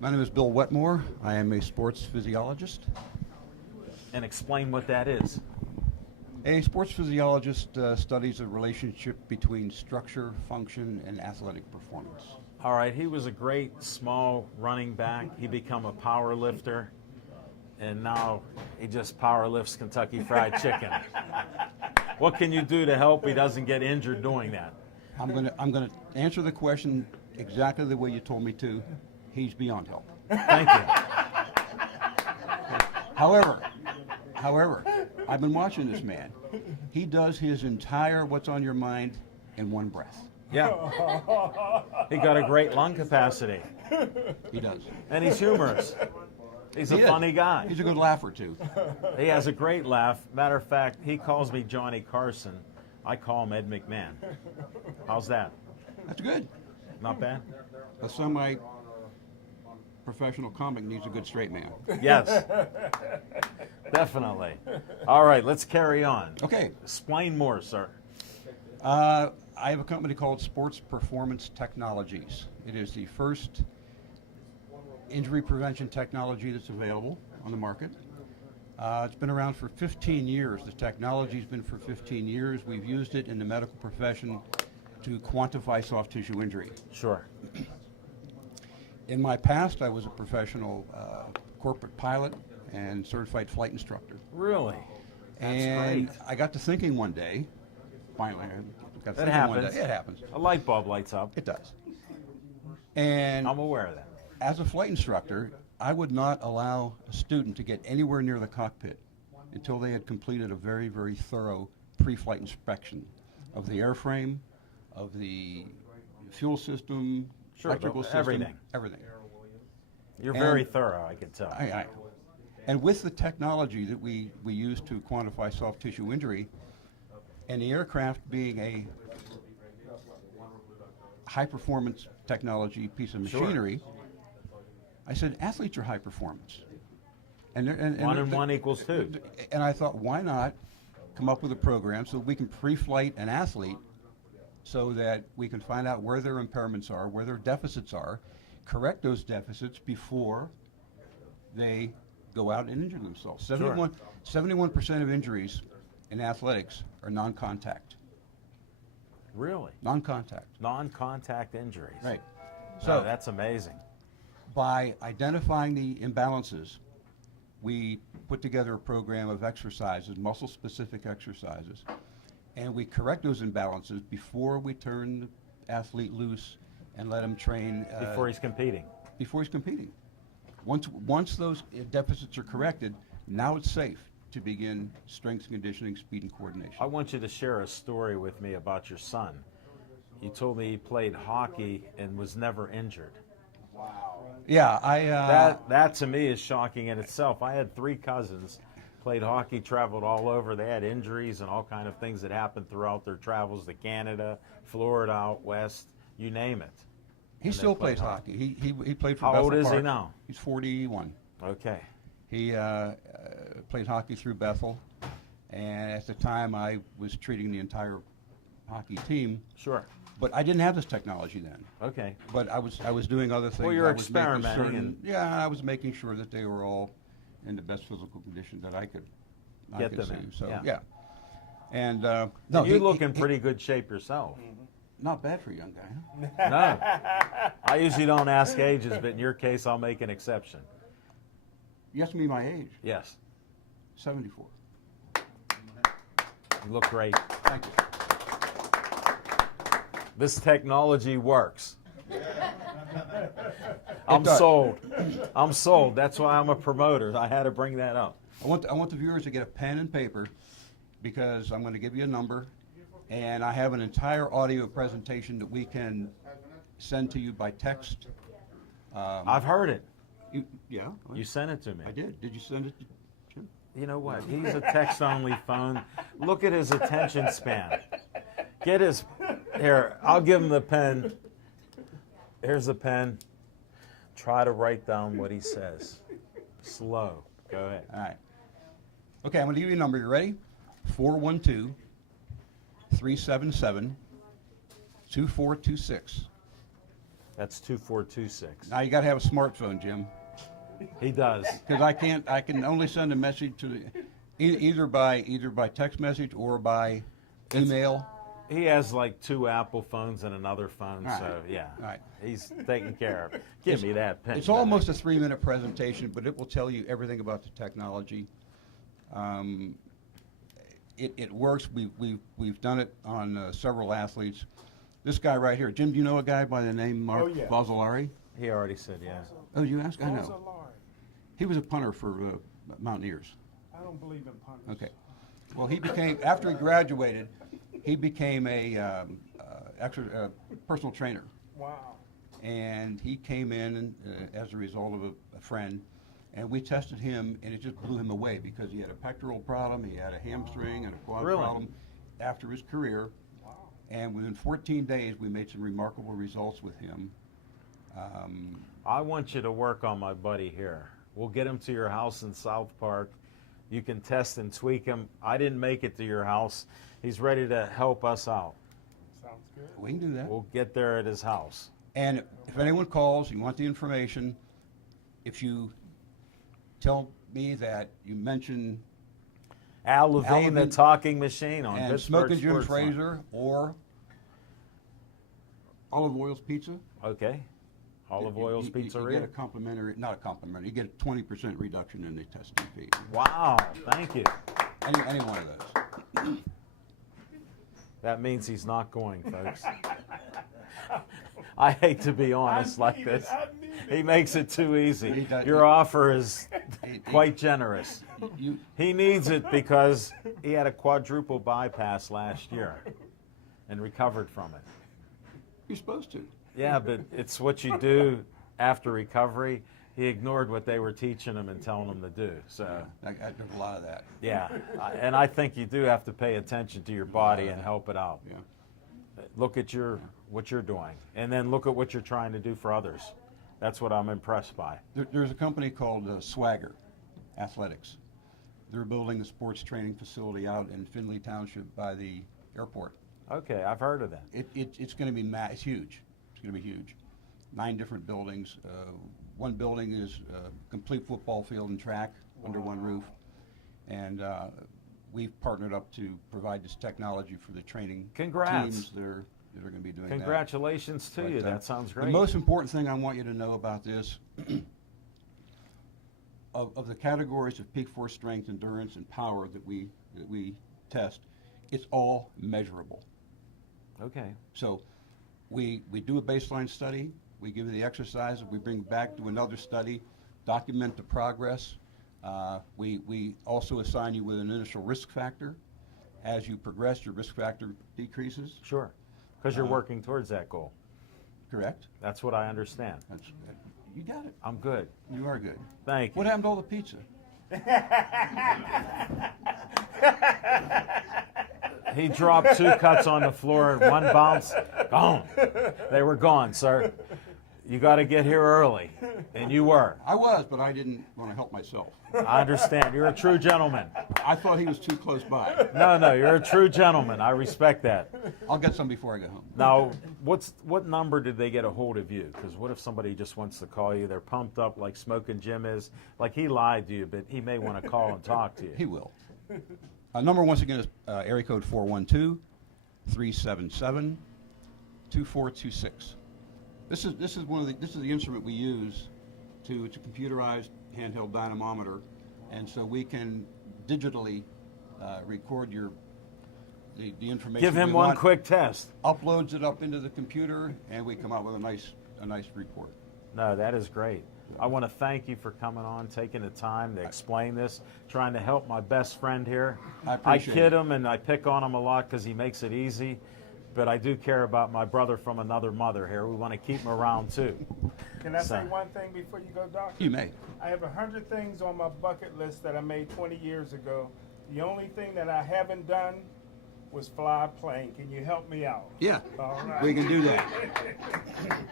My name is Bill Wetmore. I am a sports physiologist. and explain what that is. A sports physiologist studies the relationship between structure, function, and athletic performance. All right, he was a great small running back. He became a power lifter, and now he just power lifts Kentucky Fried Chicken. What can you do to help he doesn't get injured doing that? I'm gonna answer the question exactly the way you told me to. He's beyond help. Thank you. However, I've been watching this man. He does his entire what's on your mind in one breath. Yeah. He got a great lung capacity, He does. and he's humorous. He's a He is. funny guy. He's a good laugher too. He has a great laugh. Matter of fact, he calls me Johnny Carson. I call him Ed McMahon. How's that? That's good. Not bad? A semi-professional comic needs a good straight man. Yes. Definitely. All right, let's carry on. Okay. Explain more, sir. I have a company called Sports Performance Technologies. It is the first injury prevention technology that's available on the market. It's been around for 15 years. The technology's been for 15 years. We've used it in the medical profession to quantify soft tissue injury. Sure. In my past, I was a professional corporate pilot and certified flight instructor. Really? That's And great. I got to thinking one day, finally, I got to It thinking one happens. day, it happens. A light bulb lights up. It does. And I'm aware of that. as a flight instructor, I would not allow a student to get anywhere near the cockpit until they had completed a very, very thorough pre-flight inspection of the airframe, of the fuel system, Sure, electrical system, everything. everything. You're And- very thorough, I can tell. And with the technology that we use to quantify soft tissue injury, and the aircraft being a high performance technology piece of Sure. machinery, I said athletes are high performance. And One and one equals two. And I thought, why not come up with a program so we can pre-flight an athlete so that we can find out where their impairments are, where their deficits are, correct those deficits before they go out and injure themselves. 71% of injuries in athletics are non-contact. Really? Non-contact. Non-contact injuries. Right. So So that's amazing. by identifying the imbalances, we put together a program of exercises, muscle-specific exercises, and we correct those imbalances before we turn the athlete loose and let him train Before he's competing. before he's competing. Once those deficits are corrected, now it's safe to begin strength and conditioning, speed and coordination. I want you to share a story with me about your son. You told me he played hockey and was never injured. Yeah, That to me is shocking in itself. I had 3 cousins, played hockey, traveled all over. They had injuries and all kind of things that happened throughout their travels to Canada, Florida, out west, you name it. he and still they played plays hockey. He played for How Bethel old is he Park. now? He's 41. Okay. He played hockey through Bethel, and at the time I was treating the entire hockey team. Sure. But I didn't have this technology then. Okay. But I was doing other things. Well, you're I was making experimenting and- yeah, I was making sure that they were all in the best physical condition that I could Get them see. in, So yeah. And No, no, you he- look he- in pretty good shape yourself. not bad for a young guy. Huh? No. I usually don't ask ages, but in your case, I'll make an exception. You asked me my age. Yes. 74. You look great. Thank you. This technology works. I'm does. sold. I'm sold. That's why I'm a promoter. I had to bring that up. I want the viewers to get a pen and paper because I'm going to give you a number, and I have an entire audio presentation that we can send to you by text. I've heard it. Yeah, You sent it to me. I did. Did you send it to Jim? You know what? He's a text-only phone. Look at his attention span. Get his here. I'll give him the pen. Here's the pen. Try to write down what he says. Slow. Go ahead. All right. Okay, I'm going to give you a number. You ready? 412-377-2426. That's 2426. Now you got to have a smartphone, Jim, He does. because I can only send a message to either by text message or by email. He has like 2 Apple phones and another phone, All so right. yeah, All right. he's taken care of. Give me that pen. It's almost a 3-minute presentation, but it will tell you everything about the technology. It works. We've done it on several athletes. This guy right here, Jim. Do you know a guy by the name Mark yeah. Fazzolari? He already said yeah. Oh, you asked? I Those are know. large. He was a punter for Mountaineers. I don't believe in punters. Okay. Well, he became after he graduated, he became a personal trainer. Wow. And he came in as a result of a friend, and we tested him, and it just blew him away because he had a pectoral problem, he had a hamstring, and a quad Really? problem after his career. Wow. And within 14 days, we made some remarkable results with him. I want you to work on my buddy here. We'll get him to your house in South Park. You can test and tweak him. I didn't make it to your house. He's ready to help us out. Sounds good. We can do that. We'll get there at his house. And if anyone calls, you want the information, if you tell me that you mention Al Levine, the Levine talking machine on and Pittsburgh Smoking Jim Sports Line. Fraser or Olive Oil's Pizza, Okay. Olive Oil's you get Pizzeria. a complimentary, not a complimentary, you get a 20% reduction in the testing fee. Wow. Thank you. Any one of those. That means he's not going, folks. I hate to be honest like need it. this. I need it. He makes it too He easy. does- Your offer is He- quite generous. You, He needs it because he had a quadruple bypass last year and recovered from it. you're supposed to. Yeah, but it's what you do after recovery. He ignored what they were teaching him and telling him to do. So, There's a lot of that. yeah. And I think you do have to pay attention to your body and help it out. Yeah. Look at what you're doing, and then look at what you're trying to do for others. That's what I'm impressed by. There's a company called Swagger Athletics. They're building a sports training facility out in Findlay Township by the airport. Okay, I've heard of that. It's going to be it's huge. It's going to be huge. 9 different buildings. One building is a complete football field and track under one roof, and we've partnered up to provide this technology for the training Congrats. teams that are going to be doing that. Congratulations to But, you. That sounds great. The most important thing I want you to know about this, of the categories of peak force strength, endurance, and power that we test, it's all measurable. Okay. So we do a baseline study, we give you the exercises, we bring back to another study, document the progress. We also assign you with an initial risk factor. As you progress, your risk factor decreases, Sure. Because you're working towards that goal. correct? That's what I understand. You got it. I'm good. You are good. Thank you. What happened to all the pizza? He dropped 2 cuts on the floor and 1 bounce. Gone. They were gone, sir. You got to get here early, and you were. I was, but I didn't want to help myself. I understand. You're a true gentleman. I thought he was too close by. No, you're a true gentleman. I respect that. I'll get some before I go home. Now, what number did they get a hold of you? Because what if somebody just wants to call you? They're pumped up like Smoking Jim is. Like he lied to you, but he may want to call and talk to you. He will. Number once again is area code 412-377-2426. This is the instrument we use to computerized handheld dynamometer, and so we can digitally record the information. Give him we one want, quick test. uploads it up into the computer, and we come out with a nice report. No, that is great. I want to thank you for coming on, taking the time to explain this, trying to help my best friend here. I appreciate kid it. him and I pick on him a lot because he makes it easy, but I do care about my brother from another mother here. We want to keep him around too. Can I say So- one thing before you go, Doc? You may. I have 100 things on my bucket list that I made 20 years ago. The only thing that I haven't done was fly a plane. Can you help me out? Yeah, All right. we can do that.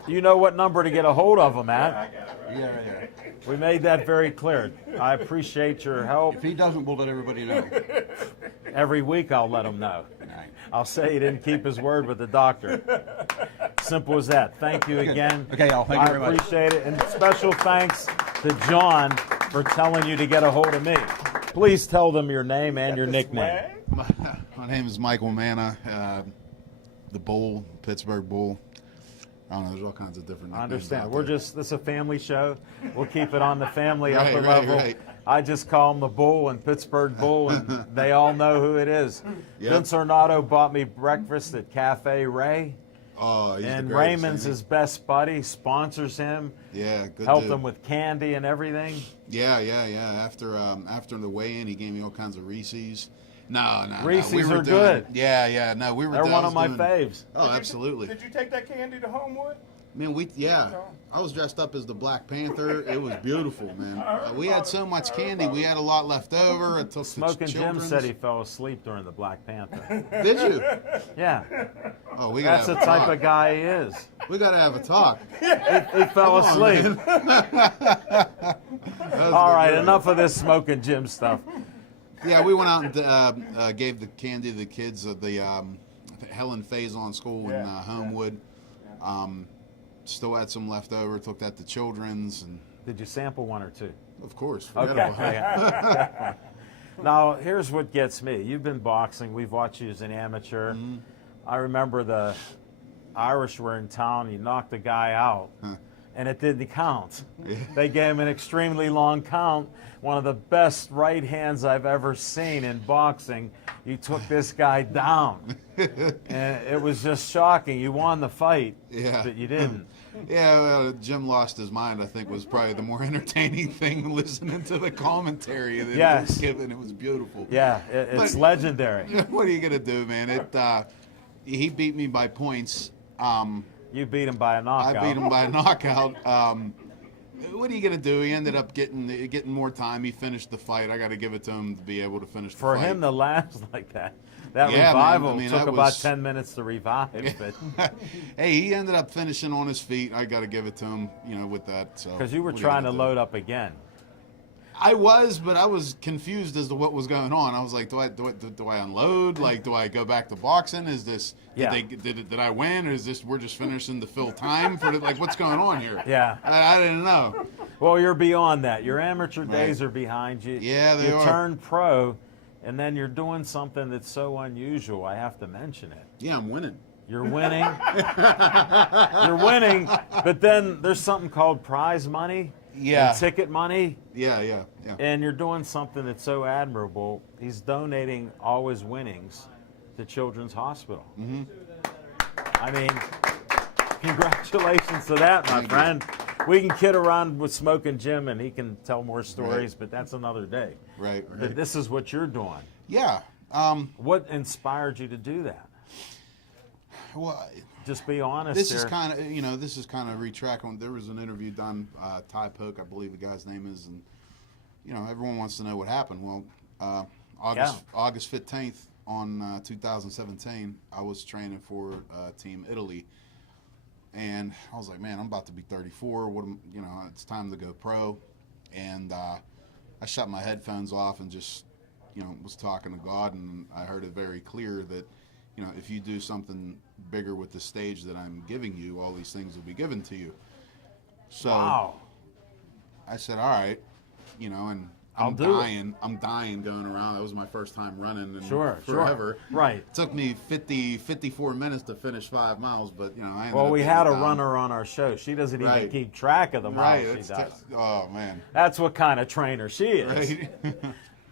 You know what number to get a hold of him at. Yeah, right there. We made that very clear. I appreciate your help. If he doesn't, we'll let everybody know. Every week I'll let him know. Right. I'll say he didn't keep his word with the doctor. Simple as that. Thank you again. Okay, Al, thank you very I much. appreciate it. And special thanks to John for telling you to get a hold of me. Please tell them your name and your nickname. My name is Michael Manna, the Bull, Pittsburgh Bull. I don't know, there's all kinds of different I nicknames understand. out We're there. this is a family show. We'll keep it on the family Right, upper right, level. right. I just call him the Bull and Pittsburgh Bull, and they all know who it is. Yep. Vince Ornato bought me breakfast at Cafe Ray, Oh, he's and the greatest, Raymond's ain't his best buddy, sponsors him, he? Yeah, good helped dude. him with candy and everything. Yeah. After the weigh-in, he gave me all kinds of Reese's. No. Reese's we were are doing, good. Yeah. No, we were. They're I one was of my doing- faves. Oh, absolutely. Did you take that candy to Homewood? Man, I was dressed up as the Black Panther. It was beautiful, man. We had so much candy. We had a lot left over. I took Smoking the Jim children's. said he fell asleep during the Black Panther. Did you? Yeah, Oh, we gotta that's the have a type talk. of guy he is. We gotta have a talk. He fell asleep. All right, enough of this Smoking Jim stuff. Yeah, we went out and gave the candy to the kids at the Helen Faison School in Homewood. Still had some left over. Took that to children's, and Did you sample one or two? of course, Okay. forget about it. Now, here's what gets me. You've been boxing. We've watched you as an amateur. I remember the Irish were in town. You knocked the guy out, and it didn't count. They gave him an extremely long count. One of the best right hands I've ever seen in boxing. You took this guy down, and it was just shocking. You won the fight, Yeah. but you didn't. Yeah, Jim lost his mind. I think was probably the more entertaining thing listening to the commentary that he Yes. was given. It was beautiful. Yeah, it's But- legendary. What are you gonna do, man? He beat me by points. You beat him by a I knockout. beat him by a knockout. What are you gonna do? He ended up getting more time. He finished the fight. I got to give it to him to be able to finish the For fight. him to last like that, that Yeah, man, revival I mean, took that about was- 10 minutes to revive. But Hey, he ended up finishing on his feet. I got to give it to him, with that. So because you were what are trying to gonna do? load up again. I was, but I was confused as to what was going on. I was like, do I unload? Like, do I go back to boxing? Is this Yeah. did I win, or is this we're just finishing to fill time for like what's going on here? Yeah. I didn't know. Well, you're beyond that. Your amateur Right. days are behind you. Yeah, they you are. turned pro, and then you're doing something that's so unusual. I have to mention it. Yeah, I'm winning. You're winning. You're winning, but then there's something called prize money Yeah. and ticket money. Yeah. And you're doing something that's so admirable. He's donating all his winnings to Children's Hospital. Mm-hmm. I mean, congratulations to that, my Thank you. friend. We can kid around with Smoking Jim, and he can tell more stories, but that's another day. Right. But this is what you're doing. Yeah. What inspired you to do that? Well, Just be honest. this is here. kind of retracting. There was an interview done, Ty Poke, I believe the guy's name is, and everyone wants to know what happened. Well, August 15th on 2017, I was training for Team Italy, and I was like, man, I'm about to be 34. It's time to go pro, and I shut my headphones off and just was talking to God, and I heard it very clear that if you do something bigger with the stage that I'm giving you, all these things will be given to you. So Wow. I said, all right, and I'll do it. I'm dying going around. That was my first time running in Sure. forever. Right. It took me 54 minutes to finish 5 miles, but I ended Well, up we getting had it a done. runner on our show. She doesn't even Right. keep track of the miles Right. she It's does. oh man. That's what kind of trainer she is. Right.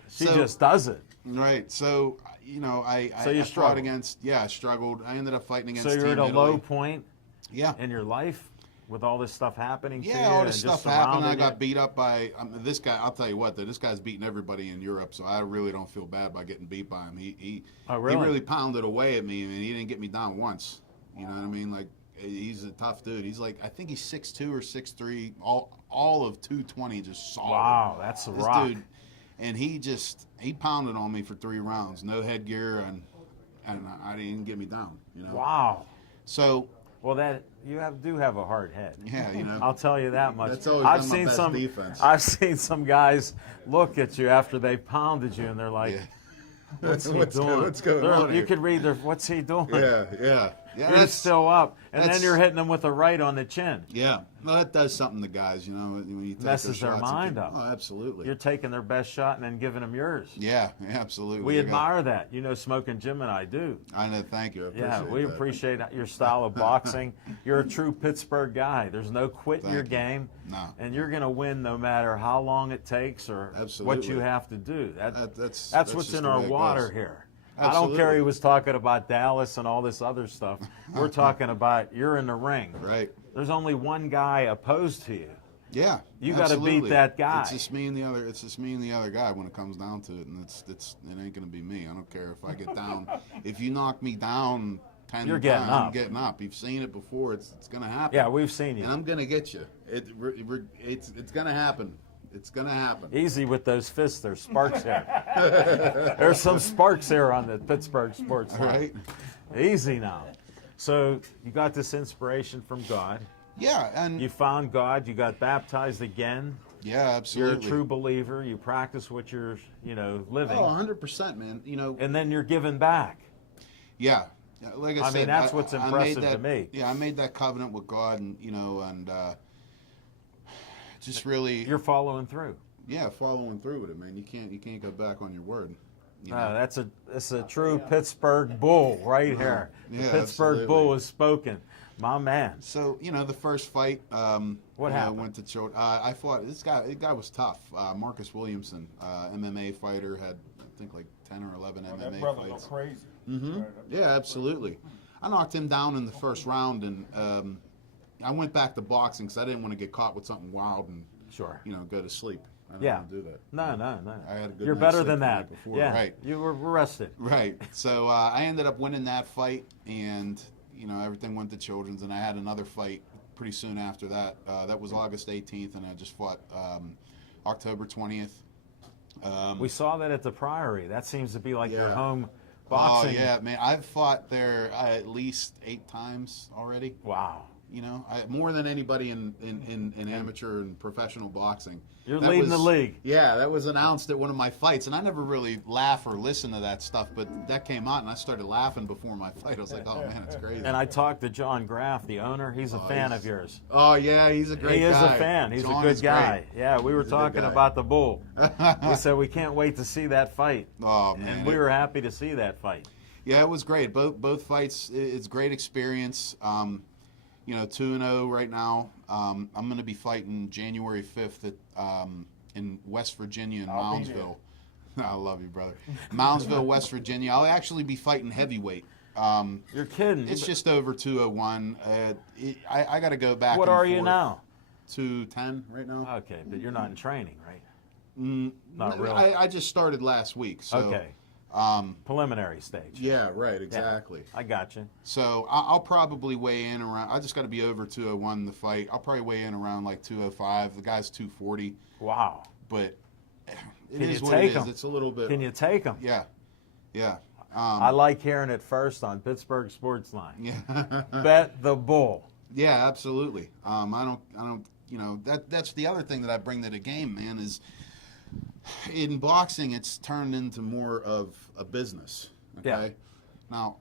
She So- just does it. Right. So I So you I fought struggled. against I struggled. I ended up fighting against So you're Team at a Italy. low point Yeah. in your life. with all this stuff happening to you? Yeah, all and this just stuff happened. I surrounded got you? beat up by this guy. I'll tell you what, though, this guy's beating everybody in Europe, so I really don't feel bad by getting beat by him. He really? he really pounded away at me, and he didn't get me down once. You know what I mean? Like, he's a tough dude. He's like, I think he's 6'2" or 6'3", all of 220, just solid. Wow, that's a This rock. dude, and he pounded on me for 3 rounds, no headgear, and I didn't get me down. You know. Wow. So. Well, that you do have a hard head. Yeah, you know. I'll tell you that much. That's always I've been my seen best some. defense. I've seen some guys look at you after they pounded you, and they're like, Yeah. "What's he What's doing?" going on You here? could read their, "What's he doing?" Yeah. You're still up, and then that's- you're hitting them with a right on the chin. Yeah, well, that does something to guys, you know. When you take Messes those their shots, it mind can- up. Oh, absolutely. You're taking their best shot and then giving them yours. Yeah, absolutely. We You got- admire that. You know, Smoking Jim and I do. I know. Thank you. I appreciate Yeah, we that. appreciate your style of boxing. You're a true Pittsburgh guy. There's no quit in your Thank you. game. No. And you're going to win no matter how long it takes or what Absolutely. you have to do. That's what's just in the our way it water goes. here. I don't care Absolutely. he was talking about Dallas and all this other stuff. We're talking about you're in the ring. Right. There's only one guy opposed to you. Yeah. You gotta beat absolutely. that guy. It's just me and the other. It's just me and the other guy when it comes down to it, and it ain't gonna be me. I don't care if I get down. If you knock me down 10 You're times, getting up. I'm getting up. You've seen it before. It's gonna happen. Yeah, we've seen And you. I'm gonna get you. It's gonna happen. It's gonna happen. Easy with those fists. There's sparks here. There's some sparks here on the Pittsburgh sports line. Right. Easy now. So you got this inspiration from God. Yeah, and You found God. You got baptized again. yeah, You're absolutely. a true believer. You practice what you're, living. Oh, 100%, man. You know, And then you're giving back. yeah. Like I I said, mean, that's what's I made impressive that, to me. Yeah, I made that covenant with God, and just really, You're following through. yeah, following through with it, man. You can't go back on your word. You know? That's a true Pittsburgh bull right here. The Yeah, Pittsburgh absolutely. bull is spoken. My man. So the first fight. What happened? Went to church. I fought this guy. This guy was tough. Marcus Williamson, MMA fighter, had I think like 10 or 11 That MMA brother go fights. crazy. Yeah, absolutely. I knocked him down in the first round, and I went back to boxing because I didn't want to get caught with something wild and Sure. go to sleep. I didn't Yeah. want to do that. No. I had a good You're night's better sleep than the that. night before. Yeah. Right. You were rested. Right. So I ended up winning that fight, and everything went to Children's, and I had another fight pretty soon after that. That was August 18th, and I just fought October 20th. We saw that at the Priory. That seems to be like your Yeah. home boxing. Oh yeah, man! I've fought there at least 8 times already. Wow. More than anybody in amateur and professional boxing. You're That leading the was- league. Yeah, that was announced at one of my fights, and I never really laugh or listen to that stuff, but that came out, and I started laughing before my fight. I was like, oh man, it's crazy. And I talked to John Graff, the owner. He's a fan of yours. Oh yeah, he's a great He is guy. a fan. He's John a good is guy. great. Yeah, we were He's a good talking guy. about the bull. We said we can't wait to see that fight. Oh man, And we were happy to see that fight. Yeah, it was great. Both fights, it's great experience. 2-0 right now. I'm going to be fighting January 5th in West Virginia in I'll be there. Moundsville. I love you, brother. Moundsville, West Virginia. I'll actually be fighting heavyweight. You're kidding. It's just over 201. I got to go back. What and are you forth. now? 210 right now. Okay, but you're not in training, right? Not really. I just started last week. So, Okay. Preliminary stage. Yeah, right. Exactly. I got you. So I'll probably weigh in around. I just got to be over 201 in the fight. I'll probably weigh in around like 205. The guy's 240, Wow. but it Can is you what it take is. him? It's a little bit. Can you take him? Yeah, yeah, I like hearing it first on Pittsburgh Sports Line. yeah, Bet the bull. yeah. Absolutely. I don't. That's the other thing that I bring to the game, man. Is in boxing, it's turned into more of a business. Okay. Yeah. Now,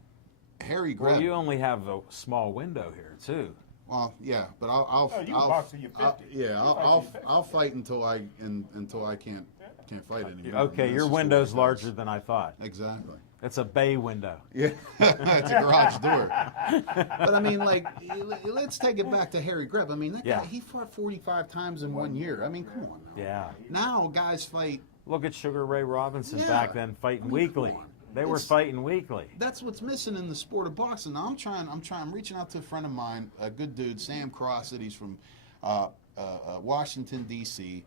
Harry Well, Greb. you only have a small window here too. Well, yeah, but I'll Oh, you I'll, box till you're 50. I'll fight until I can't fight anymore. Okay, That's your just the window's way it larger goes. than I thought. Exactly. It's a bay window. Yeah, it's a garage door. But I mean, like, let's take it back to Harry Greb. I mean, that Yeah. guy, he fought 45 times in 1 year. I mean, come on now. Yeah. Now guys fight. Look at Sugar Ray Robinson Yeah. back then fighting I mean, weekly. come on. They were fighting weekly. That's what's missing in the sport of boxing. Now I'm reaching out to a friend of mine, a good dude, Sam Crossett. He's from Washington D.C.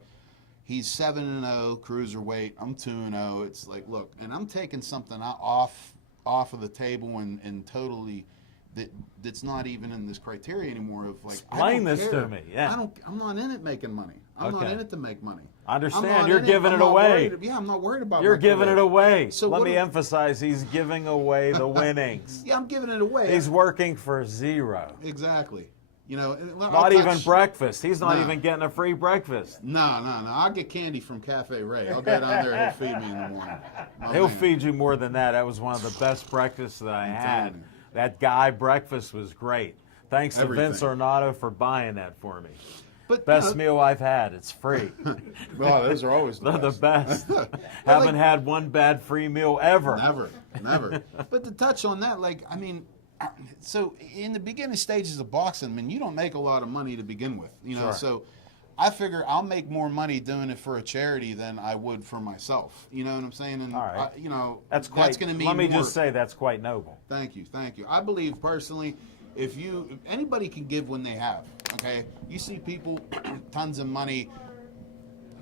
He's 7-0 cruiserweight. I'm 2-0. It's like, look, and I'm taking something off of the table and totally that's not even in this criteria anymore. Of like, Explain I don't this care. to me. Yeah. I'm not in it making money. I'm not Okay. in it to make money. I understand. I'm not You're in giving I'm it not away. worried- I'm not worried about. You're my giving career. it away. So Let what me do- emphasize, he's giving away the winnings. Yeah, I'm giving it away. He's working for zero. Exactly. You know, Not even breakfast. He's not No. even getting a free breakfast. No. I'll get candy from Cafe Ray. I'll go down there and he'll feed me in the morning. My He'll man. feed you more than that. That was one of the best breakfasts that I had. telling you. That guy breakfast was great. Thanks to Vince Everything. Ornato for buying that for me. But Best meal I've had. It's free. Well, those are always They're the best. Haven't had one bad free meal ever. Never. But to touch on that, like, I mean, so in the beginning stages of boxing, I mean, you don't make a lot of money to begin with, you know. Sure. So I figure I'll make more money doing it for a charity than I would for myself. You know what I'm saying? And All right. you know, That's going to mean let me more. just say that's quite noble. Thank you. I believe personally, if anybody can give when they have, okay? You see people, tons of money.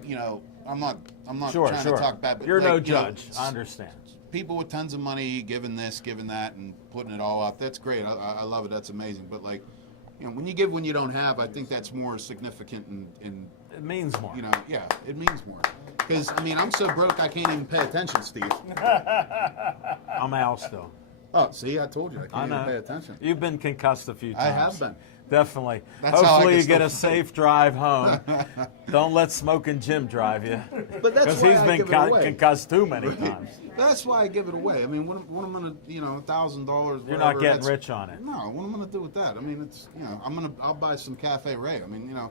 You know, I'm not Sure, trying sure. to talk bad, but You're like, no you know, judge. I understand. people with tons of money giving this, giving that, and putting it all out. That's great. I love it. That's amazing. But like, you know, when you give when you don't have, I think that's more significant and It means more. you know, yeah, it means more. Because I mean, I'm so broke I can't even pay attention, Steve. I'm Al still. Oh, see, I told you I can't I even pay know. attention. You've been concussed a few times. I have been. Definitely. That's how I Hopefully get you get a stuff. safe drive home. Don't let Smoking Jim drive you. But that's Because why he's I been give it away. concussed too many times. That's why I give it away. I mean, what am I gonna, you know, $1,000? You're not getting rich on it. No, what am I gonna do with that? I mean, it's, you know, I'll buy some Cafe Ray. I mean, you know.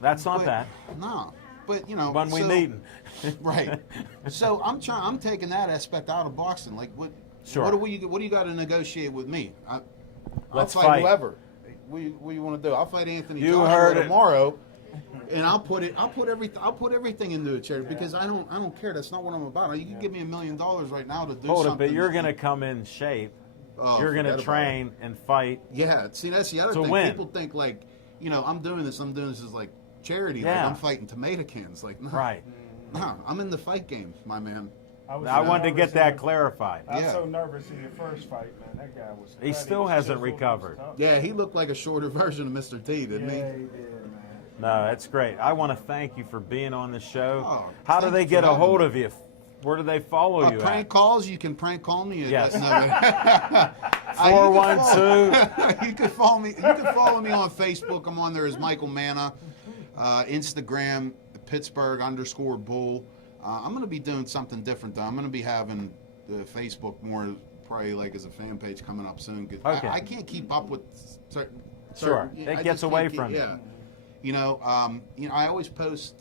That's not But- bad. No, but you know, When we so- meeting. right. So I'm taking that aspect out of boxing. Like, what? Sure. What do you got to negotiate with me? I'll Let's fight fight. whoever. What do you want to do? I'll fight Anthony You Joshua heard it. tomorrow, and I'll put everything into a charity because I don't care. That's not what I'm about. You can give me $1 million right now to do Hold it, something. but you're going to come in shape. Oh, You're going forget to about train and fight. Yeah, see, that's the other To thing. win. People think like, you know, I'm doing this as like charity. Yeah. Like I'm fighting tomato cans. Like, no, Right. no, I'm in the fight game, my man. I wanted to get that clarified. I was Yeah. so nervous in your first fight, man. That guy was. He still hasn't recovered. Yeah, he looked like a shorter version of Mr. T, didn't Yeah, he? he did, man. No, that's great. I want to thank you for being on the show. Oh, How do thank they you for get a having hold me. of you? Where do they follow you Prank at? calls, you can prank call me. Yes. No, 412. You can follow me. You can follow me on Facebook. I'm on there as Michael Manna. Instagram Pittsburgh_Bull. I'm going to be doing something different though. I'm going to be having Facebook more probably like as a fan page coming up soon. 'Cause Okay. I can't keep up with certain. Sure. It I gets just away can't from you. Yeah. You know, I always post.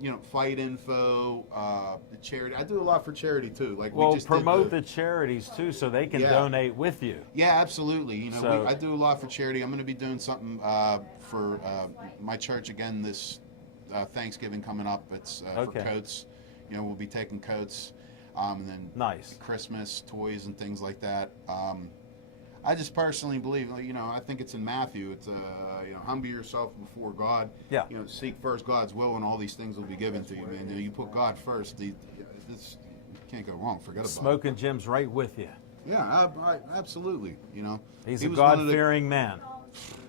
You know, fight info, the charity. I do a lot for charity too. Like Well, we just promote did the charities too so they can Yeah. donate with you. Yeah, absolutely. You know, So- I do a lot for charity. I'm going to be doing something for my church again this Thanksgiving coming up. It's Okay. for coats. You know, we'll be taking coats, and then Nice. Christmas toys and things like that. I just personally believe, you know, I think it's in Matthew. It's you know, humble yourself before God. Yeah. You know, seek first God's will, and all these things will be given to you, man. You know, you put God first. This you can't go wrong. Forget about it. Smoking Jim's right with you. Yeah, I absolutely. You know, He's He a was one of the- God-fearing man.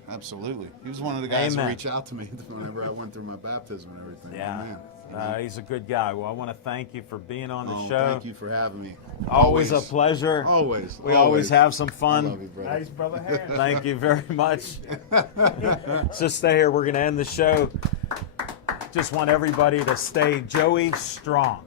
Absolutely. He was one of the guys Amen. to reach out to me whenever I went through my baptism and everything. Yeah. Man, you know? He's a good guy. Well, I want to thank you for being on the Oh, show. thank you for having me. Always a pleasure. Always. We always have some I fun. love you, brother. Nice, brother. Harris. Thank you very much. Just stay here. We're going to end the show. Just want everybody to stay Joey strong.